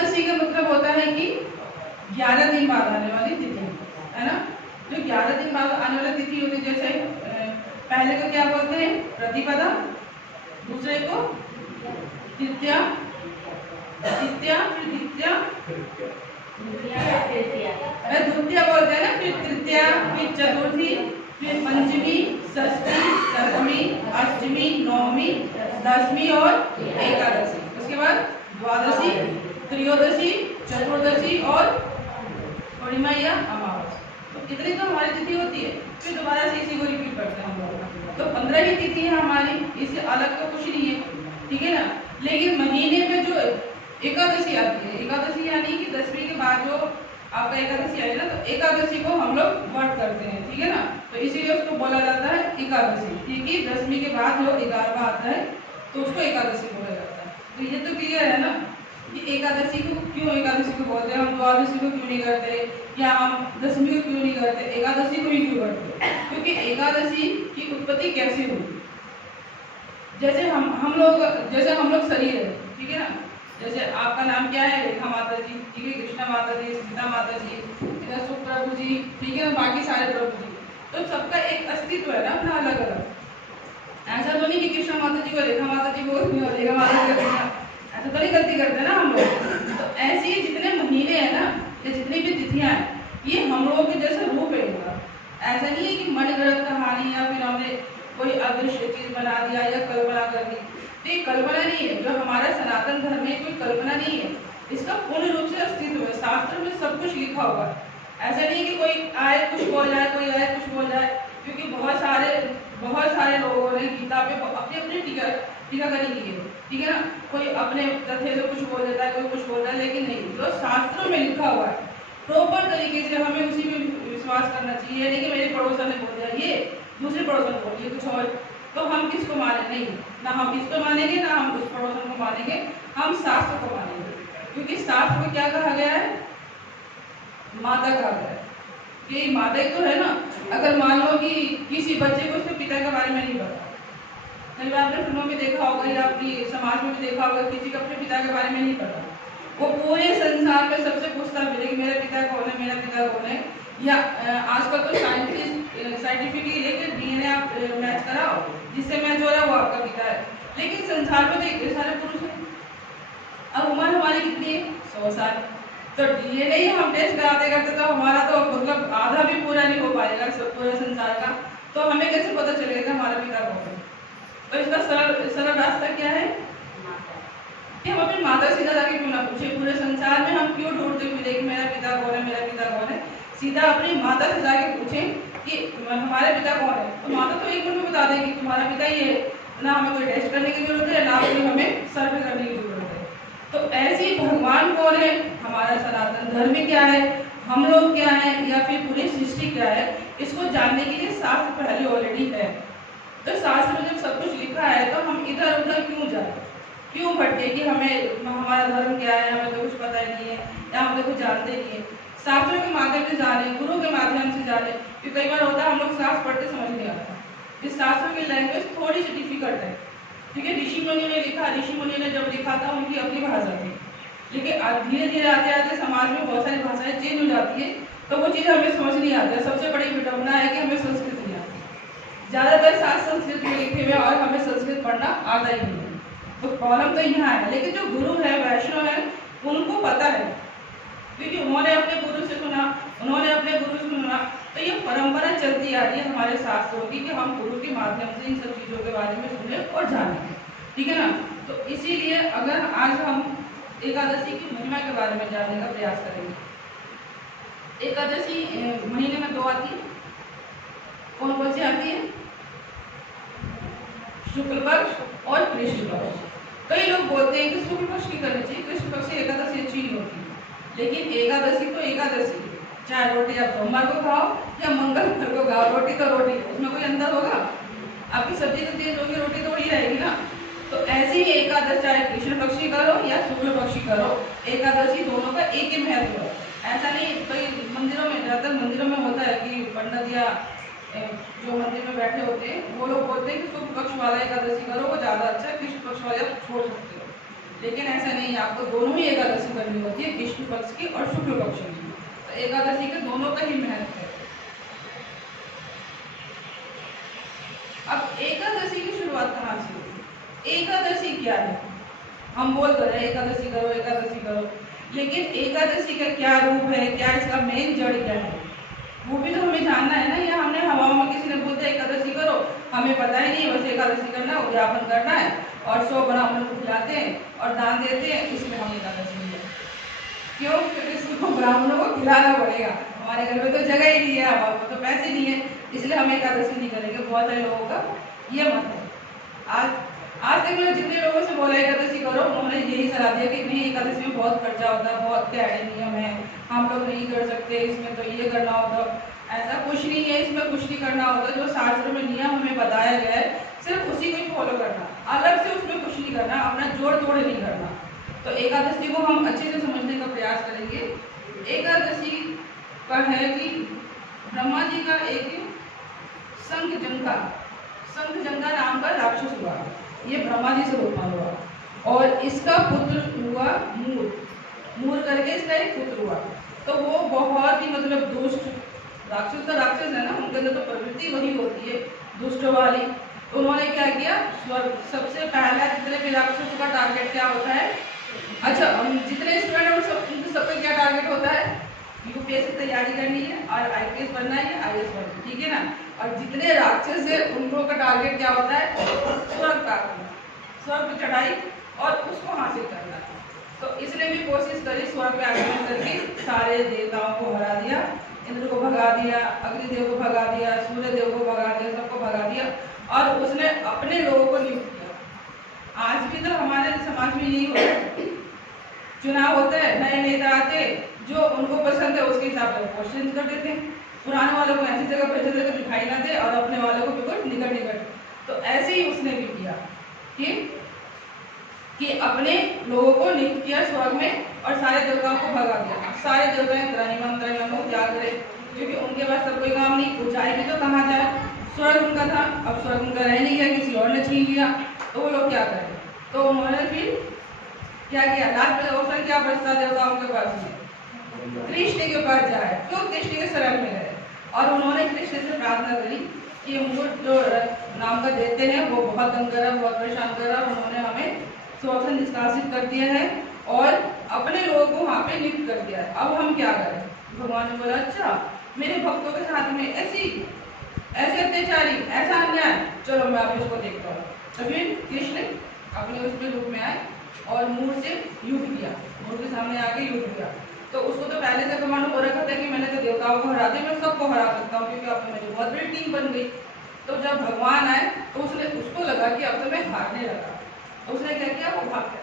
एकादशी का मतलब होता है कि 11 दिन बाद आने वाली तिथि, है ना। जो 11 दिन बाद आने वाली तिथि होती है, जैसे पहले को क्या बोलते हैं, प्रतिपदा, दूसरे को तृतीया, फिर द्वितीया, द्वितीया बोलते हैं ना, फिर तृतीया, फिर चतुर्थी, फिर पंचमी, षष्ठी, सप्तमी, अष्टमी, नवमी, दशमी और एकादशी। उसके बाद द्वादशी, त्रयोदशी, चतुर्दशी और पूर्णिमा या अमावस्या। तो इतनी तो हमारी तिथि होती है। फिर दोबारा से इसी को रिपीट करते हैं हम लोग। तो 15 ही तिथि है हमारी, इससे अलग तो कुछ नहीं है, ठीक है ना। लेकिन महीने में जो एकादशी आती है, एकादशी यानी कि 10वीं के बाद जो आपका एकादशी आएगा, तो एकादशी को हम लोग व्रत करते हैं, ठीक है ना। तो इसीलिए उसको बोला जाता है एकादशी, क्योंकि 10वीं के बाद जो 11वां आता है तो उसको एकादशी बोला जाता है। तो ये तो क्लियर है ना कि एकादशी को क्यों एकादशी को बोलते हैं, हम द्वादशी को क्यों नहीं करते, या हम 10वीं को क्यों नहीं करते, एकादशी को ही क्यों करते हैं। क्योंकि एकादशी की उत्पत्ति कैसे हुई, जैसे हम लोग शरीर है, ठीक है ना। जैसे आपका नाम क्या है, रेखा माता जी, ठीक है, कृष्णा माता जी, सीता माता जी, इधर सुख प्रभु जी, ठीक है ना, बाकी सारे प्रभु जी। तो सबका एक अस्तित्व है ना अपना अलग अलग। ऐसा तो नहीं कि कृष्णा माता जी को रेखा माता जी को रेखा माता जी को, ऐसा तो नहीं गलती करते ना हम लोग। तो ऐसे ही जितने महीने हैं ना, या जितनी भी तिथियां हैं, ये हम लोगों के जैसा रूप है इनका। ऐसा नहीं है कि मनगढ़ंत कहानी या फिर हमने कोई अदृश्य चीज बना दिया या कल्पना कर दी। तो ये कल्पना नहीं है, जो हमारा सनातन धर्म में कोई कल्पना नहीं है, इसका पूर्ण रूप से अस्तित्व है। शास्त्र में सब कुछ लिखा हुआ है। ऐसा नहीं कि कोई आए कुछ बोल जाए, कोई आए कुछ बोल जाए, क्योंकि बहुत सारे लोगों ने गीता पे अपनी अपनी टीकाकरी की है, ठीक है ना। कोई अपने तथ्य से कुछ बोल देता है, कोई कुछ बोल रहा है, लेकिन नहीं, जो शास्त्रों में लिखा हुआ है प्रॉपर तरीके से हमें उसी में विश्वास करना चाहिए। नहीं कि मेरे पड़ोसन ने बोल दिया ये, दूसरे पड़ोसन बोल दिए कुछ और, तो हम किसको माने, नहीं, ना हम इसको मानेंगे ना हम उस पड़ोसन को मानेंगे, हम शास्त्र को मानेंगे। क्योंकि शास्त्र में क्या कहा गया है, माता कहा गया है कि माता तो है ना। अगर मान लो कि किसी बच्चे को उसके पिता के बारे में नहीं पता, कई बार आपने फिल्मों में देखा होगा या अपनी समाज में भी देखा होगा, किसी को अपने पिता के बारे में नहीं पता, वो पूरे संसार में सबसे पूछता फिरे कि मेरा पिता कौन है, मेरा पिता कौन है। या आजकल तो साइंटिफिकली लेकर डीएनए आप मैच कराओ, जिससे मैच हो रहा है वो आपका पिता है। लेकिन संसार में तो इतने सारे पुरुष हैं, अब उम्र हमारी कितनी है, 100 साल। तो डीएनए ही हम टेस्ट कराते करते तो हमारा तो मतलब आधा भी पूरा नहीं हो पाएगा पूरे संसार का। तो हमें कैसे पता चलेगा हमारा पिता कौन है। तो इसका सरल रास्ता क्या है कि हम अपनी माता सीधा जाके क्यों ना पूछे, पूरे संसार में हम क्यों ढूंढते फिरे कि मेरा पिता कौन है, मेरा पिता कौन है। सीधा अपनी माता से जाके पूछें कि हमारे पिता कौन है, तो माता तो एक मिनट में बता देगी तुम्हारा पिता ये है। ना हमें कोई टेस्ट करने की जरूरत है, ना कोई हमें सर्वे करने की जरूरत है। तो ऐसे ही भगवान कौन है, हमारा सनातन धर्म क्या है, हम लोग क्या है, या फिर पूरी सृष्टि क्या है, इसको जानने के लिए शास्त्र पहले ऑलरेडी है। तो शास्त्र में जब सब कुछ लिखा है तो हम इधर उधर क्यों जाए, क्यों भटके कि हमें हमारा धर्म क्या है, हमें तो कुछ पता ही नहीं है या हम तो कुछ जानते नहीं है। शास्त्रों के माध्यम से जाने, गुरु के माध्यम से जाने। क्योंकि कई बार होता है हम लोग शास्त्र पढ़ते समझ नहीं आता, इस शास्त्रों की लैंग्वेज थोड़ी सी डिफिकल्ट है, ठीक है। ऋषि मुनियों ने लिखा, ऋषि मुनियों ने जब लिखा था उनकी अपनी भाषा थी, लेकिन धीरे धीरे आते आते समाज में बहुत सारी भाषाएं चेंज हो जाती है, तो वो चीज़ हमें समझ नहीं आती। सबसे बड़ी विडंबना है कि हमें संस्कृत नहीं आती, ज़्यादातर शास्त्र संस्कृत में लिखे हुए और हमें संस्कृत पढ़ना आता ही नहीं है। तो प्रॉब्लम तो यहाँ है। लेकिन जो गुरु है, वैष्णव है, उनको पता है, क्योंकि उन्होंने अपने गुरु से सुना, उन्होंने अपने गुरु से सुना। तो ये परंपरा चलती आ रही है हमारे शास्त्रों की कि हम गुरु के माध्यम से इन सब चीज़ों के बारे में सुने और जाने, ठीक है ना। तो इसीलिए अगर आज हम एकादशी की महिमा के बारे में जानने का प्रयास करेंगे। एकादशी महीने में 2 आती है, कौन कौन सी आती है, शुक्ल पक्ष और कृष्ण पक्ष। कई लोग बोलते हैं कि शुक्ल पक्ष की करनी चाहिए, कृष्ण पक्ष की एकादशी अच्छी नहीं होती। लेकिन एकादशी तो एकादशी, चाहे रोटी आप सोमवार को खाओ या मंगलवार को खाओ, रोटी तो रोटी है, उसमें कोई अंतर होगा। आपकी सब्जी तो चेंज होगी, रोटी तो वही रहेगी ना। तो ऐसे ही एकादशी चाहे कृष्ण पक्षी करो या शुक्ल पक्षी करो, एकादशी दोनों का एक ही महत्व है। ऐसा नहीं, कई मंदिरों में, ज़्यादातर मंदिरों में होता है कि पंडित या जो मंदिर में बैठे होते हैं वो लोग बोलते हैं कि शुक्ल पक्ष वाला एकादशी करो वो ज़्यादा अच्छा है, कृष्ण पक्ष वाले आप छोड़ सकते हो। लेकिन ऐसा नहीं, आपको दोनों ही एकादशी करनी होती है। पक्ष की और शुक्ल पक्ष की। तो एकादशी के दोनों का ही महत्व है। अब एकादशी की शुरुआत कहाँ से हुई? एकादशी क्या है? हम बोल तो रहे एकादशी करो एकादशी करो, लेकिन एकादशी का क्या रूप है, क्या इसका मेन जड़ क्या है, वो भी तो हमें जानना है ना। या हमने हवाओं में किसी ने बोल दिया एकादशी करो, हमें पता ही नहीं, बस एकादशी करना है, उद्यापन करना है और 100 ब्राह्मणों को खिलाते हैं और दान देते हैं, इसमें हम एकादशी नहीं है। क्यों? क्योंकि इसको ब्राह्मणों को खिलाना पड़ेगा, हमारे घर में तो जगह ही नहीं है, हमारे पास तो पैसे नहीं है, इसलिए हम एकादशी नहीं करेंगे। बहुत सारे लोगों का ये मत है। आज तक मैंने जितने लोगों से बोला एकादशी करो, उन्होंने यही सलाह दिया कि नहीं एकादशी में बहुत खर्चा होता है, बहुत टेढ़े नियम है, हम लोग नहीं कर सकते, इसमें तो ये करना होता। ऐसा कुछ नहीं है, इसमें कुछ नहीं करना होता। जो शास्त्र में नियम हमें बताया गया है सिर्फ उसी को ही फॉलो करना, अलग से उसमें कुछ नहीं करना, अपना जोड़ तोड़ नहीं करना। तो एकादशी को हम अच्छे से समझने का प्रयास करेंगे। एकादशी का है कि ब्रह्मा जी का एक शंखजंगा नाम का राक्षस हुआ, ये ब्रह्मा जी से उत्पन्न हुआ और इसका पुत्र हुआ मूर करके इसका एक पुत्र हुआ। तो वो बहुत ही मतलब दुष्ट राक्षस का राक्षस है ना, उनके अंदर तो प्रवृत्ति वही होती है दुष्ट वाली। तो उन्होंने क्या किया, स्वर्ग सबसे पहला जितने भी राक्षसों का टारगेट क्या होता है, अच्छा जितने स्टूडेंट हैं सबका क्या टारगेट होता है, यूपीएससी तैयारी करनी है और आईपीएस बनना है, आईएएस बनना है, ठीक है ना। और जितने राक्षस है उन लोगों का टारगेट क्या होता है, स्वर्ग का, स्वर्ग पे चढ़ाई और उसको हासिल करना। तो इसने भी कोशिश करी स्वर्ग पे आक्रमण करके सारे देवताओं को हरा दिया, इंद्र को भगा दिया, अग्निदेव को भगा दिया, सूर्य देव को भगा दिया, सबको भगा दिया और उसने अपने लोगों को नियुक्त किया। आज भी तो हमारे समाज में यही होता है, चुनाव होते हैं, नए नेता आते, जो उनको पसंद है उसके हिसाब से क्वेश्चन कर देते हैं, पुराने वालों को ऐसी जगह भेज देते दिखाई ना दे और अपने वालों को बिल्कुल निकट। तो ऐसे ही उसने भी किया कि अपने लोगों को नियुक्त किया स्वर्ग में और सारे देवताओं को भगा दिया। सारे देवता त्याग रहे, क्योंकि उनके पास सब कोई काम नहीं, वो जाए भी तो कहाँ जाए, स्वर्ग उनका था, अब स्वर्ग उनका रह नहीं गया, किसी और ने छीन लिया, तो वो लोग क्या करें। तो उन्होंने फिर क्या किया, लास्ट में ऑप्शन क्या बचता देवताओं के पास में, कृष्ण के पास जाए। क्यों? कृष्ण के शरण में गए और उन्होंने कृष्ण से प्रार्थना करी कि उनको जो नाम का देते हैं वो बहुत तंग करा, बहुत परेशान करा, उन्होंने हमें स्वर्ग से निष्कासित कर दिया है और अपने लोगों को वहाँ पे नियुक्त कर दिया है, अब हम क्या करें। भगवान ने बोला अच्छा मेरे भक्तों के साथ में ऐसे अत्याचारी, ऐसा अन्याय, चलो मैं अब इसको देखता हूँ। तो फिर कृष्ण अपने उसमें रूप में आए और मूर से युद्ध किया, मूर के सामने आके युद्ध किया। तो उसको तो पहले से कमांड हो रखा था कि मैंने तो देवताओं को हरा दिया, मैं सबको हरा सकता हूँ, क्योंकि अब तो मेरी बहुत बड़ी टीम बन गई। तो जब भगवान आए तो उसको लगा कि अब तो मैं हारने लगा, तो उसने क्या किया, वो भाग गया।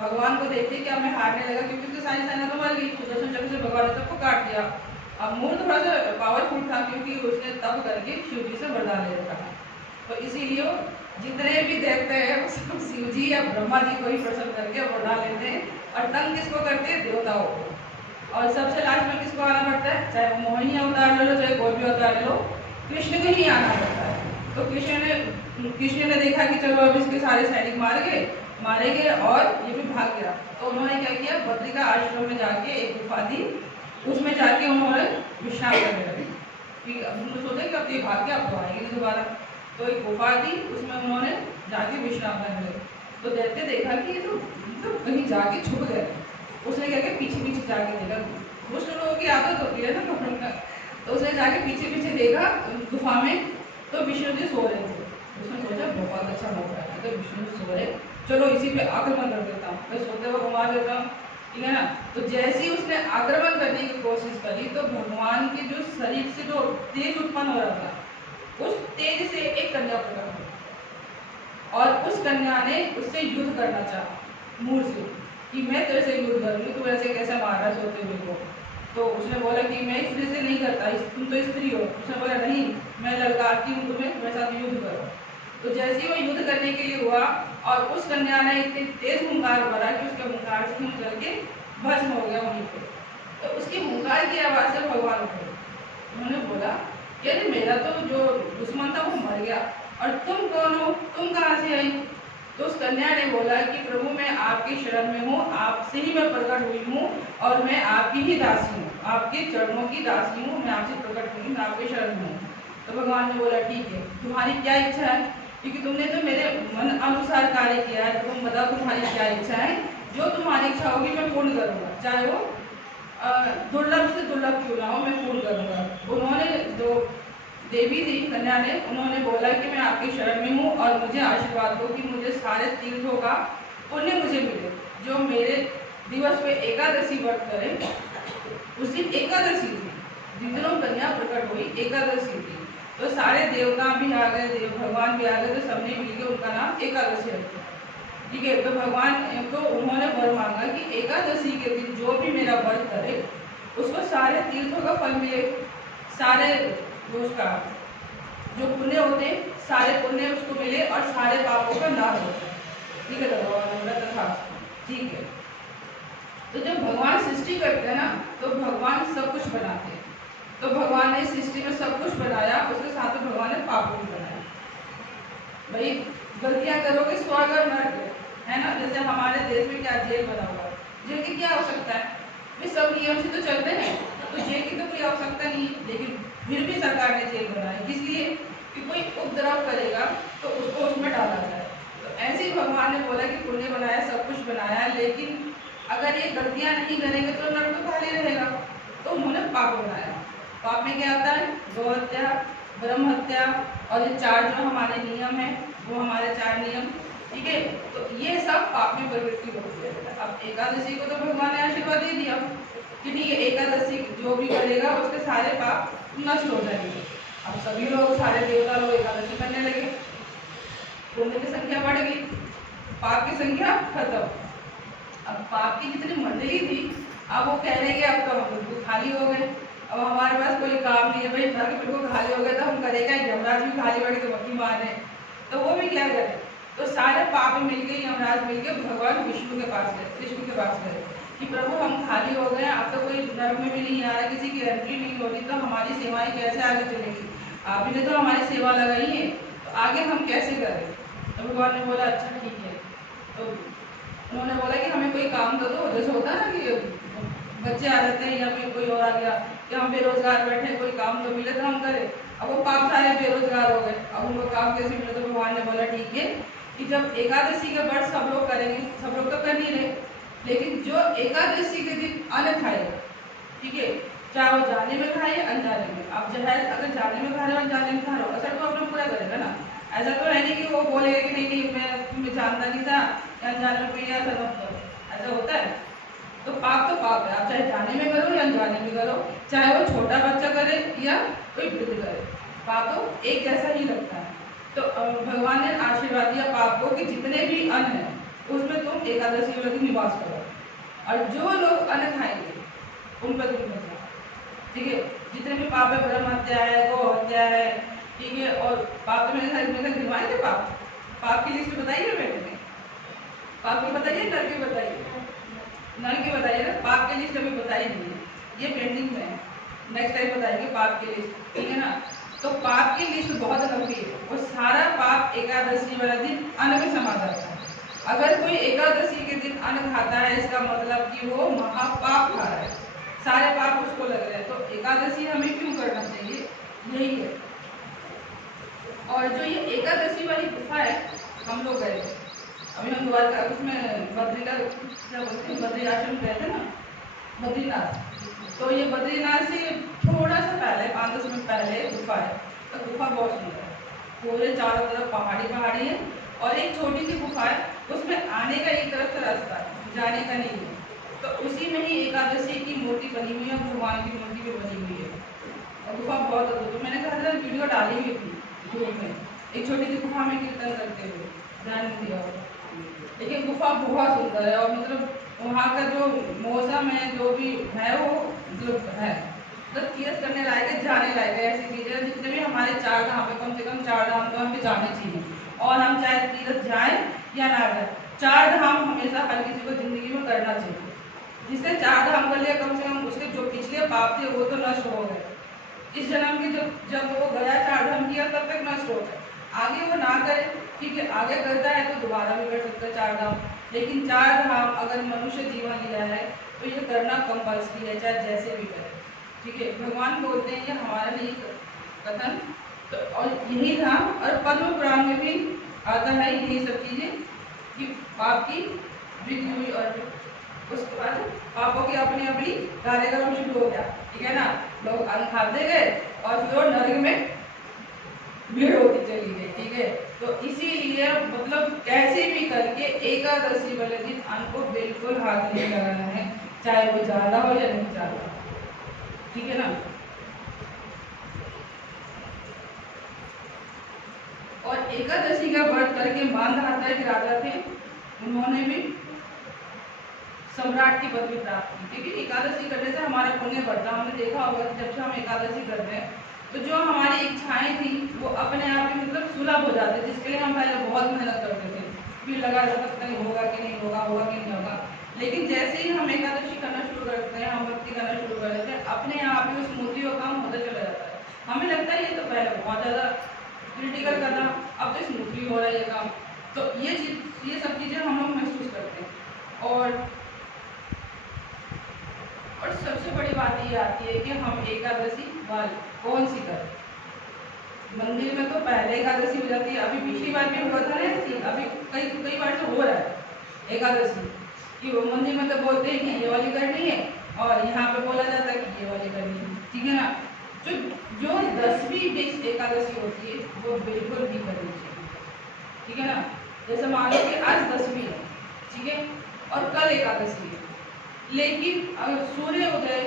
भगवान को देखते कि अब मैं हारने लगा, क्योंकि उसकी सारी सेना तो मर गई, सुदर्शन चक्र से भगवान ने सबको काट दिया। अब मूर थोड़ा सा पावरफुल था, क्योंकि उसने तप करके शिव जी से वरदान ले रखा था। तो इसीलिए जितने भी देखते हैं शिव जी या ब्रह्मा जी को ही प्रसन्न करके वरदान लेते हैं और तंग किसको करते हैं, देवताओं को। और सबसे लास्ट में किसको आना पड़ता है, चाहे वो मोहिनी अवतार ले लो, चाहे कोई भी अवतार ले लो, कृष्ण को ही आना पड़ता है। तो कृष्ण ने देखा कि चलो अब इसके सारे सैनिक मारे गए और ये भी भाग गया। तो उन्होंने क्या किया, बद्रिका आश्रम में जाके एक गुफा थी, उसमें जाके उन्होंने विश्राम करने लगे। उन्होंने सोचा कि अब ये भाग के अब तो आएंगे नहीं दोबारा। तो एक गुफा थी, उसमें उन्होंने जाके विश्राम करने लगे। तो देखते देखा कि ये तो कहीं जाके छुप गए। उसने क्या किया, पीछे पीछे जाके देखा, दुष्ट लोगों की आदत होती है ना, तो उसने जाके पीछे पीछे देखा गुफा में, तो विष्णु जी सो रहे थे। उसने सोचा बहुत अच्छा मौका है, तो विष्णु जी सो रहे, चलो इसी पे आक्रमण कर देता हूँ, मैं सोते हुए घुमा देता हूँ, ठीक है ना। तो जैसे ही उसने आक्रमण करने की कोशिश करी, तो भगवान के जो शरीर से जो तेज उत्पन्न हो रहा था, उस तेज से एक कन्या प्रकट हुई और उस कन्या ने उससे युद्ध करना चाहा मूर से, कि मैं तेरे से युद्ध करूंगी, तू ऐसे कैसे मार रहा सोते हुए को। तो उसने बोला कि मैं स्त्री से नहीं करता, तुम तो स्त्री हो। उसने बोला नहीं, मैं ललकारती हूँ तुम्हें, मेरे साथ युद्ध करो। तो जैसे ही वो युद्ध करने के लिए हुआ और उस कन्या ने इतनी तेज हुंकार भरा कि उसके हुंकार से खून चल के भस्म हो गया वहीं पे। तो उसकी हुंकार की आवाज़ से भगवान उठे, उन्होंने बोला कि अरे मेरा तो जो दुश्मन था वो मर गया और तुम कौन हो, तुम कहाँ से आई। तो उस कन्या ने बोला कि प्रभु मैं आपकी शरण में हूँ, आपसे ही मैं प्रकट हुई हूँ और मैं आपकी ही दासी हूँ, आपके चरणों की दासी हूँ, मैं आपसे प्रकट हुई, मैं आपके शरण में हूँ। तो भगवान ने बोला ठीक है, तुम्हारी क्या इच्छा है, क्योंकि तुमने तो मेरे मन अनुसार कार्य किया है, तो तुम बताओ तुम्हारी क्या इच्छा है, जो तुम्हारी इच्छा होगी मैं पूर्ण करूँगा, चाहे वो दुर्लभ से दुर्लभ क्यों ना हो, मैं पूर्ण करूँगा। उन्होंने जो देवी थी कन्या ने, उन्होंने बोला कि मैं आपकी शरण में हूँ और मुझे आशीर्वाद दो कि मुझे सारे तीर्थों का पुण्य मुझे मिले, जो मेरे दिवस पे एकादशी व्रत करें। उस दिन एकादशी थी, जिस दिन कन्या प्रकट हुई एकादशी थी, तो सारे देवता भी आ गए, देव भगवान भी आ गए, तो सबने मिलकर उनका नाम एकादशी रखा। ठीक है, तो भगवान को उन्होंने वर मांगा कि एकादशी के दिन जो भी मेरा व्रत करे उसको सारे तीर्थों का फल मिले, सारे उसका जो पुण्य होते सारे पुण्य उसको मिले और सारे पापों का नाश हो जाए। ठीक है, तो भगवान ने व्रत था। ठीक है, तो जब भगवान सृष्टि करते हैं ना, तो भगवान सब कुछ बनाते हैं। तो भगवान ने सृष्टि में सब कुछ बनाया, उसके साथ में भगवान ने पाप भी बनाया। भाई गलतियां करोगे स्वर्ग और नरक है ना, जैसे हमारे देश में क्या जेल बना हुआ है, जेल की क्या आवश्यकता है, वे सब नियम से तो चलते हैं, तो जेल की तो कोई आवश्यकता नहीं, लेकिन फिर भी सरकार ने जेल बनाया, इसलिए कि कोई उपद्रव करेगा तो उसको उसमें डाला जाए। तो ऐसे ही भगवान ने बोला कि पुण्य बनाया, सब कुछ बनाया, लेकिन अगर ये गलतियां नहीं करेंगे तो नरक तो खाली रहेगा, तो उन्होंने पाप बनाया। पाप में क्या आता है, गौ हत्या, ब्रह्म हत्या, और ये 4 जो हमारे नियम है वो हमारे 4 नियम। ठीक है, तो ये सब पाप में प्रवृत्ति होती है। अब एकादशी को तो भगवान ने आशीर्वाद दे दिया कि ठीक है, एकादशी जो भी करेगा उसके सारे पाप नष्ट हो जाएंगे। अब सभी लोग, सारे देवता लोग एकादशी करने लगे, पुण्य की संख्या बढ़ गई, पाप की संख्या खत्म। अब पाप की जितनी मंडली थी, अब वो कह रहे कि अब तो हम बिल्कुल खाली हो गए, अब हमारे पास कोई काम नहीं है, भाई घर बिल्कुल खाली हो गए तो हम करेगा, यमराज भी खाली बैठे तो मक्खी मार रहे, तो वो भी क्या करे, तो सारे पाप मिलके, यमराज मिलके भगवान विष्णु के पास गए, कृष्ण के पास गए कि प्रभु हम खाली हो गए, अब तो कोई नरक में भी नहीं आ रहा, किसी की एंट्री नहीं हो रही, तो हमारी सेवाएं कैसे आगे चलेगी, आपने तो हमारी सेवा लगाई है, तो आगे हम कैसे करें। तो भगवान ने बोला अच्छा ठीक है, तो उन्होंने बोला कि हमें कोई काम दो, तो जैसे होता है ना कि बच्चे आ जाते हैं या फिर कोई और आ गया कि हम बेरोजगार बैठे, कोई काम तो मिले तो हम करें। अब वो पाप सारे बेरोजगार हो गए, अब उनको काम कैसे मिले, तो भगवान ने बोला ठीक है कि जब एकादशी का व्रत सब लोग करेंगे, सब लोग तो कर नहीं रहे, लेकिन जो एकादशी के दिन अन्न खाएगा, ठीक है, चाहे वो जाने में खाए अनजाने में, आप जहर अगर जाने में खा रहे हो अनजाने में खा रहे हो, असर तो अपना पूरा करेगा ना। ऐसा तो है नहीं कि वो बोलेगा कि नहीं मैं जानता नहीं था, अनजाने में पिया, असर मत करो, ऐसा होता है। तो पाप है, आप चाहे जाने में करो या अनजाने में करो, चाहे वो छोटा बच्चा करे या कोई वृद्ध करे, पाप तो एक जैसा ही लगता है। तो भगवान ने आशीर्वाद दिया पाप को कि जितने भी अन्न है उसमें तुम एकादशी वाले दिन निवास करो, और जो लोग अन्न खाएंगे उन पर तुम बचा। ठीक है, जितने भी पाप है, ब्रह्म हत्या है, गौ हत्या है, ठीक है, और पाप तो मेरे गिनवाए थे, पाप की लिस्ट बताइए बेटे, पाप की बताइए, नर की बताइए, नर की बताइए ना, पाप की लिस्ट अभी बताई नहीं है, ये पेंडिंग में है, नेक्स्ट टाइम बताएंगे पाप की लिस्ट, ठीक है ना। तो पाप की लिस्ट बहुत लंबी है, और सारा पाप एकादशी वाला दिन अन्न में समा जाता है। अगर कोई एकादशी के दिन अन्न खाता है, इसका मतलब कि वो महापाप खा रहा है, सारे पाप उसको लग रहे हैं। तो एकादशी हमें क्यों करना चाहिए, यही है। और जो ये एकादशी वाली गुफा है, हम लोग गए थे अभी, हम द्वारका उसमें बद्रीनाथ, क्या बोलते हैं, बद्री आश्रम गए थे ना, बद्रीनाथ। तो ये बद्रीनाथ से थोड़ा सा पहले 5-10 मिनट पहले गुफा है, तो गुफा बहुत सुंदर है, पूरे चारों तरफ पहाड़ी है, और एक छोटी सी गुफा है, उसमें आने का एक तरफ से रास्ता है, जाने का नहीं है। तो उसी में ही एकादशी की मूर्ति बनी हुई है, भगवान की मूर्ति भी बनी हुई है, और गुफा बहुत अद्भुत। तो मैंने कहा था वीडियो डाली हुई थी ग्रुप में, एक छोटी सी गुफा में कीर्तन करते हुए, ध्यान दिया, लेकिन गुफा बहुत सुंदर है, और मतलब वहाँ का जो मौसम है, जो भी है, वो मतलब है, मतलब तीर्थ करने लायक है, जाने लायक है। ऐसी चीज़ें जितने भी हमारे 4 धाम है, कम से कम 4 धाम तो हमें जाने चाहिए, और हम चाहे तीर्थ जाएं या ना जाए, 4 धाम हमेशा हर किसी को जिंदगी में करना चाहिए। जिसने 4 धाम कर लिया, कम से कम उसके जो पिछले पाप थे वो तो नष्ट हो गए, इस जन्म के जब वो गया 4 धाम किया तब तक नष्ट हो गए, आगे वो ना करे, ठीक है, आगे करता है तो दोबारा भी कर सकता है 4 धाम, लेकिन 4 धाम अगर मनुष्य जीवन लिया है तो ये करना कंपल्सरी है, चाहे जैसे भी करे, ठीक है। भगवान बोलते हैं ये हमारा नहीं कथन, तो और यही था। और पद्म पुराण में भी आता है यही सब चीजें कि पाप की वृद्धि हुई और उसके बाद पापों की अपनी अपनी कार्यक्रम शुरू हो गया, ठीक है ना। लोग अन्न खाते गए और फिर नरक में भीड़ होती चली गई, ठीक है। तो इसीलिए मतलब कैसे भी करके एकादशी वाले दिन अन्न को बिल्कुल हाथ नहीं लगाना है, चाहे वो ज्यादा हो या नहीं ज्यादा, ठीक है ना। और एकादशी का व्रत करके मान रहा था कि राजा थे, उन्होंने भी सम्राट की पदवी प्राप्त की, क्योंकि एकादशी करने से हमारा पुण्य बढ़ता। हमने देखा होगा कि जब से हम एकादशी करते हैं तो जो हमारी इच्छाएं थी वो अपने आप ही मतलब सुलभ हो जाते, जिसके लिए हम पहले बहुत मेहनत करते थे, फिर लगा रहता नहीं होगा कि नहीं होगा, होगा कि नहीं होगा। लेकिन जैसे ही हम एकादशी करना शुरू करते हैं, हम भक्ति करना शुरू कर देते हैं, अपने आप ही उस मूर्ति का काम होता चला जाता है। हमें लगता है ये तो पहले बहुत ज़्यादा क्रिटिकल करना, अब तो स्मूथली हो रहा है ये काम। तो ये सब चीज़ें हम लोग महसूस करते हैं। और सबसे बड़ी बात ये आती है कि हम एकादशी वाली कौन सी करें। मंदिर में तो पहले एकादशी हो जाती है, अभी पिछली बार भी हुआ था ना, अभी कई बार से हो रहा है एकादशी कि वो मंदिर में तो बोलते हैं कि ये वाली करनी है और यहाँ पे बोला जाता है कि ये वाली करनी है, ठीक है ना। जो 10वीं बीच एकादशी होती है वो बिल्कुल भी करनी चाहिए, ठीक है ना। जैसे मान लो कि आज 10वीं है, ठीक है, और कल एकादशी है, लेकिन अगर सूर्य उदय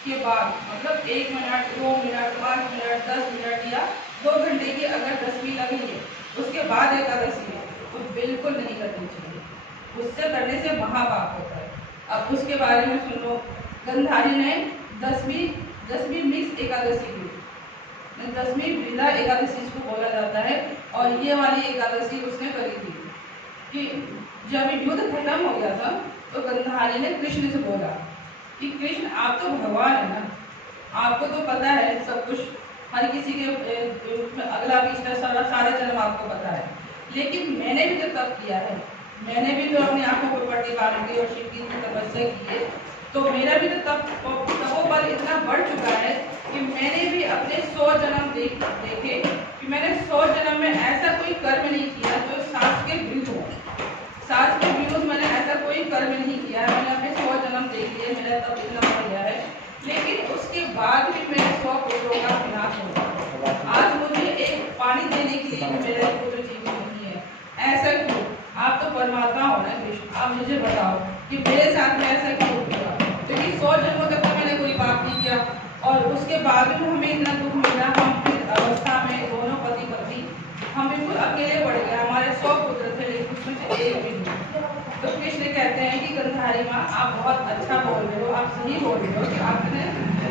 के बाद मतलब 1 मिनट, 2 मिनट, 5 मिनट, 10 मिनट या 2 घंटे की अगर 10वीं लगी है उसके बाद एकादशी है तो बिल्कुल नहीं करनी चाहिए, उससे करने से महापाप होता है। अब उसके बारे में सुन लो, गंधारी ने 10वीं मिक्स एकादशी की, 10वीं वृंदा एकादशी इसको बोला जाता है, और ये वाली एकादशी उसने करी थी कि जब युद्ध खत्म हो गया था तो गंधारी ने कृष्ण से बोला कि कृष्ण आप तो भगवान है ना, आपको तो पता है सब कुछ, हर किसी के अगला पिछला सारा जन्म आपको पता है, लेकिन मैंने भी तो तप किया है, मैंने भी तो अपनी आंखों पर पट्टी बांध के और शिव की तपस्या की है, तो मेरा भी तो तपोबल इतना बढ़ चुका है कि मैंने भी अपने 100 जन्म देखे कि मैंने 100 जन्म में ऐसा कोई कर्म नहीं किया जो शास्त्र के विरुद्ध हो, शास्त्र के विरुद्ध मैंने ऐसा कोई कर्म नहीं किया है, मैंने अपने 100 जन्म देख लिए, मेरा तप इतना बढ़ गया है, लेकिन उसके बाद भी मेरे 100 पुत्रों का विनाश होगा। आज मुझे एक पानी देने के लिए मेरे पुत्र जीवित नहीं है, ऐसा क्यों? आप तो परमात्मा हो ना कृष्ण, आप मुझे बताओ कि मेरे साथ में ऐसा क्यों हुआ? क्योंकि 100 जन्मों तक तो मैंने कोई पाप नहीं किया और उसके बाद भी हमें इतना दुख मिला। हम फिर अवस्था में दोनों पति पत्नी हम बिल्कुल अकेले पड़ गए, हमारे 100 पुत्र थे लेकिन उसमें से एक भी नहीं। तो कृष्ण कहते हैं कि गंधारी माँ आप बहुत अच्छा बोल रहे हो, आप सही बोल रहे हो कि आपने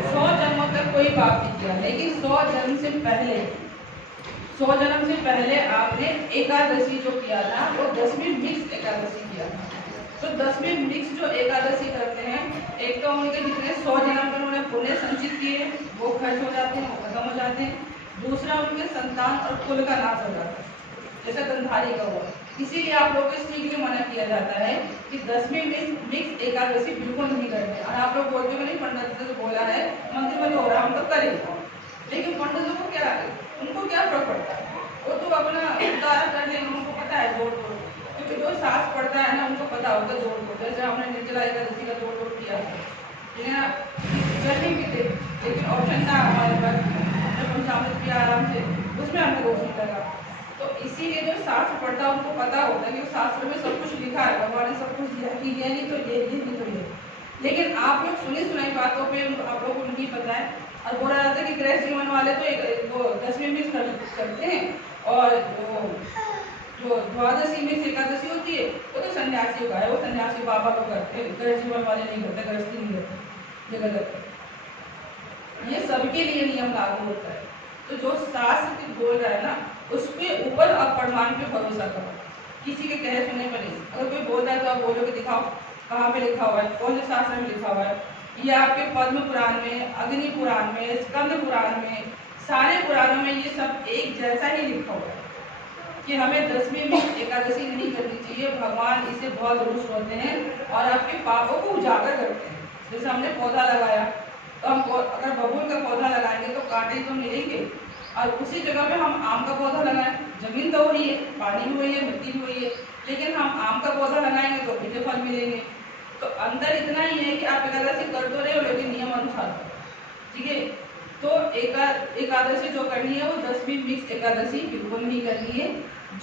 100 जन्मों तक कोई पाप नहीं किया, लेकिन 100 जन्म से पहले आपने एकादशी जो किया था वो 10वीं मिक्स एकादशी किया था। तो 10वीं मिक्स जो एकादशी करते हैं, एक तो उनके जितने 100 जन्म में उन्होंने पुण्य संचित किए वो खर्च हो जाते हैं, वो खत्म हो जाते हैं। दूसरा उनके संतान और कुल का नाश हो जाता है, जैसा गंधारी का हुआ। इसीलिए आप लोगों को इस चीज के लिए मना किया जाता है कि 10वीं मिक्स एकादशी बिल्कुल नहीं करते। और आप लोग बोलते हो नहीं पंडित ने तो बोला है मंदिर में तो हो रहा हम तो करेंगे, लेकिन पंडितों को क्या, उनको क्या फर्क पड़ता है, वो तो अपना उतारा कर लेंगे, उनको पता है जोड़ तोड़, क्योंकि जो सास पड़ता है ना उनको पता होता है जोड़ तोड़। जैसे हमने निर्जला एकादशी का जोड़ तोड़ किया है, ठीक है ना, करने भी थे लेकिन ऑप्शन था हमारे पास, पंचामृत भी आराम से उसमें हमें रोशनी लगा। तो इसीलिए जो शास्त्र पढ़ता है उनको पता होता है कि शास्त्र में सब कुछ लिखा है, भगवान ने सब कुछ दिया कि ये नहीं तो ये नहीं तो ये। लेकिन आप लोग सुनी सुनाई बातों पे आप लोग को नहीं पता है, और बोला जाता है कि गृह जीवन वाले तो वो 10वीं मिक्स करते हैं, और जो द्वादशी मिक्स एकादशी होती है वो तो सन्यासियों का है, वो सन्यासी बाबा लोग करते हैं, गृह जीवन वाले नहीं करते, गृहस्थी नहीं करते जगह। ये सबके लिए नियम लागू होता है। तो जो शास्त्र बोल रहा है ना उसके ऊपर आप प्रमाण पे भरोसा करो, किसी के कहे सुनने पर नहीं। अगर कोई बोल रहा है तो आप बोलो कि दिखाओ कहाँ पे लिखा हुआ है, कौन से शास्त्र में लिखा हुआ है। ये आपके पद्म पुराण में, अग्नि पुराण में, स्कंद पुराण में, सारे पुराणों में ये सब एक जैसा ही लिखा हुआ है। कि हमें 10वीं मिक्स एकादशी नहीं करनी चाहिए। भगवान इसे बहुत रुष्ट होते हैं और आपके पापों को उजागर करते हैं। जैसे हमने पौधा लगाया, तो हम अगर बबूल का पौधा लगाएंगे तो कांटे तो मिलेंगे, और उसी जगह पे हम आम का पौधा लगाएं, जमीन तो वही है, पानी भी वही है, मिट्टी भी वही है, लेकिन हम आम का पौधा लगाएंगे तो मीठे फल मिलेंगे। तो अंतर इतना ही है कि आप एकादशी कर तो रहे हो लेकिन नियम अनुसार, ठीक है। तो एकादशी जो करनी है वो 10वीं मिक्स एकादशी बिल्कुल नहीं करनी है।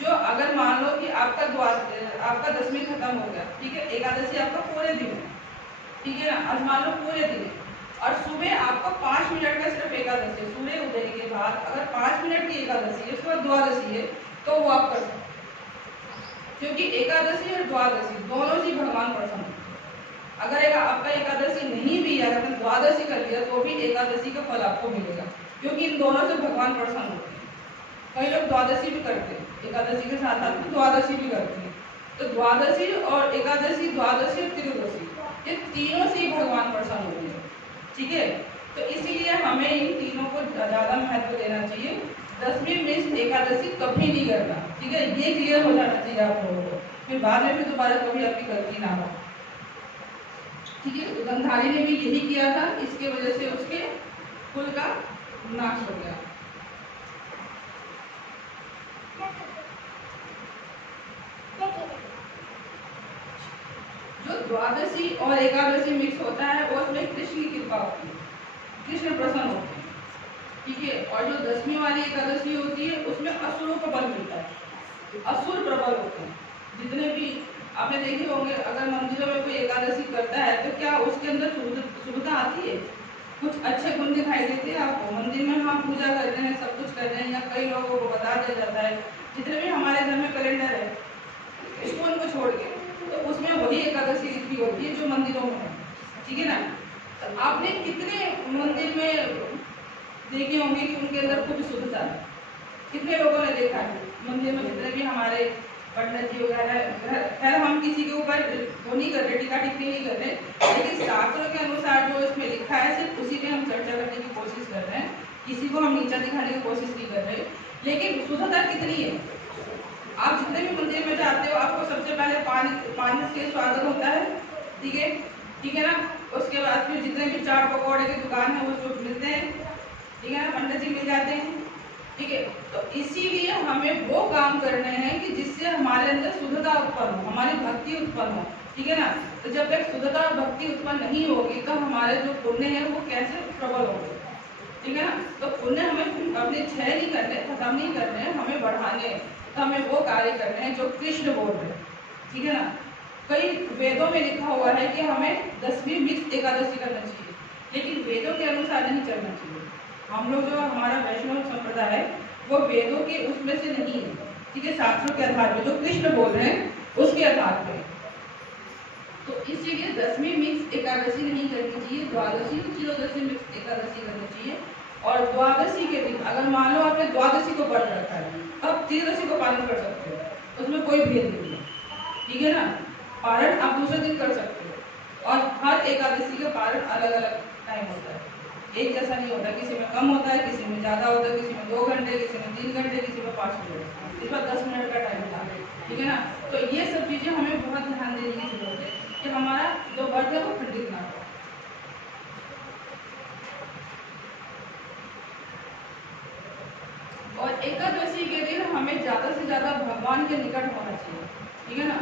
जो अगर मान लो कि आपका 10वीं खत्म हो गया, ठीक है, एकादशी आपका पूरे दिन, ठीक है ना, आज मान लो पूरे दिन, और सुबह आपको 5 मिनट का सिर्फ एकादशी है, सूर्य उदय के बाद अगर 5 मिनट की एकादशी है, उसके बाद द्वादशी है, तो वो आप कर सकते हो, क्योंकि एकादशी और द्वादशी दोनों ही भगवान प्रसन्न है। अगर आपका एकादशी नहीं भी है, अगर द्वादशी कर लिया तो भी एकादशी का फल आपको मिलेगा, क्योंकि इन दोनों से भगवान प्रसन्न होते हैं। कई लोग द्वादशी भी करते हैं, एकादशी के साथ साथ द्वादशी भी करते हैं। तो द्वादशी और एकादशी, द्वादशी और त्रयोदशी, ये तीनों से भगवान प्रसन्न होते हैं, ठीक है। तो इसीलिए हमें इन तीनों को ज्यादा महत्व देना चाहिए। 10वीं मिक्स एकादशी कभी नहीं करना, ठीक है, ये क्लियर हो जाना चाहिए आप लोगों को, फिर बाद में भी दोबारा कभी आपकी गलती ना हो, ठीक है। तो गंधारी ने भी यही किया था, इसके वजह से उसके कुल का नाश हो गया। जो द्वादशी और एकादशी मिक्स होता है वो उसमें कृष्ण की कृपा होती है, कृष्ण प्रसन्न होते हैं, ठीक है। और जो 10वीं वाली एकादशी होती है उसमें असुरों का बल मिलता है, असुर प्रबल होते हैं। जितने भी आपने देखे होंगे, अगर मंदिरों में कोई एकादशी करता है तो क्या उसके अंदर शुद्धता आती है, कुछ अच्छे गुण दिखाई देते हैं आपको। मंदिर में हम पूजा कर रहे हैं, सब कुछ कर रहे हैं, या कई लोगों को बता दिया जाता है, जितने भी हमारे घर में कैलेंडर है स्कूल को छोड़ के, तो उसमें वही एकादशी लिखी होती है जो मंदिरों में है, ठीक है ना। तो आपने कितने मंदिर में देखे होंगे कि उनके अंदर कुछ शुद्धता है, कितने लोगों ने देखा है मंदिर में, जितने भी हमारे पंडित जी वगैरह। खैर हम किसी के ऊपर वो नहीं कर रहे, टीका टिप्पणी नहीं कर रहे, लेकिन शास्त्रों के अनुसार जो इसमें लिखा है सिर्फ उसी पे हम चर्चा करने की कोशिश कर रहे हैं, किसी को हम नीचा दिखाने की कोशिश नहीं कर रहे। लेकिन शुद्धता कितनी है, आप जितने भी मंदिर में जाते हो आपको सबसे पहले पानी से स्वागत होता है, ठीक है, ठीक है ना। उसके बाद फिर जितने भी चाट पकौड़े की दुकान है वो सब मिलते हैं, ठीक है ना, पंडित जी मिल जाते हैं, ठीक है। तो इसीलिए हमें वो काम करने हैं कि जिससे हमारे अंदर शुद्धता उत्पन्न हो, हमारी भक्ति उत्पन्न हो, ठीक है ना। तो जब तक शुद्धता और भक्ति उत्पन्न नहीं होगी तो हमारे जो पुण्य है वो कैसे प्रबल होंगे, ठीक है ना। तो पुण्य हमें अपने क्षय नहीं करने, खत्म नहीं करने, हमें बढ़ाने, तो हमें वो कार्य करने हैं जो कृष्ण बोल रहे हैं, ठीक है ना। कई वेदों में लिखा हुआ है कि हमें 10वीं मिक्स एकादशी करना चाहिए, लेकिन वेदों के अनुसार नहीं चलना चाहिए। हम लोग जो हमारा वैष्णव संप्रदाय है वो वेदों के उसमें से नहीं है, ठीक है, शास्त्रों के आधार पे जो कृष्ण बोल रहे हैं उसके आधार पे। तो इसीलिए 10वीं मिक्स एकादशी नहीं करनी चाहिए, द्वादशी और त्रयोदशी मिक्स एकादशी करनी चाहिए। और द्वादशी के दिन अगर मान लो आपने द्वादशी को पढ़ रखा है, अब त्रयोदशी को पालन कर सकते हो, उसमें कोई भेद नहीं है, ठीक है ना। पारण आप दूसरे दिन कर सकते हो, और हर एकादशी का पारण अलग अलग टाइम होता है, एक जैसा नहीं होता, किसी में कम होता है, किसी में ज़्यादा होता है, किसी में 2 घंटे, किसी में 3 घंटे, किसी में 5 मिनट, इस पर 10 मिनट का टाइम होता है, ठीक है ना। तो ये सब चीज़ें हमें बहुत ध्यान देने की जरूरत है कि हमारा जो व्रत है वो खंडित ना हो। और एकादशी के दिन हमें ज़्यादा से ज़्यादा भगवान के निकट होना चाहिए, ठीक है ना।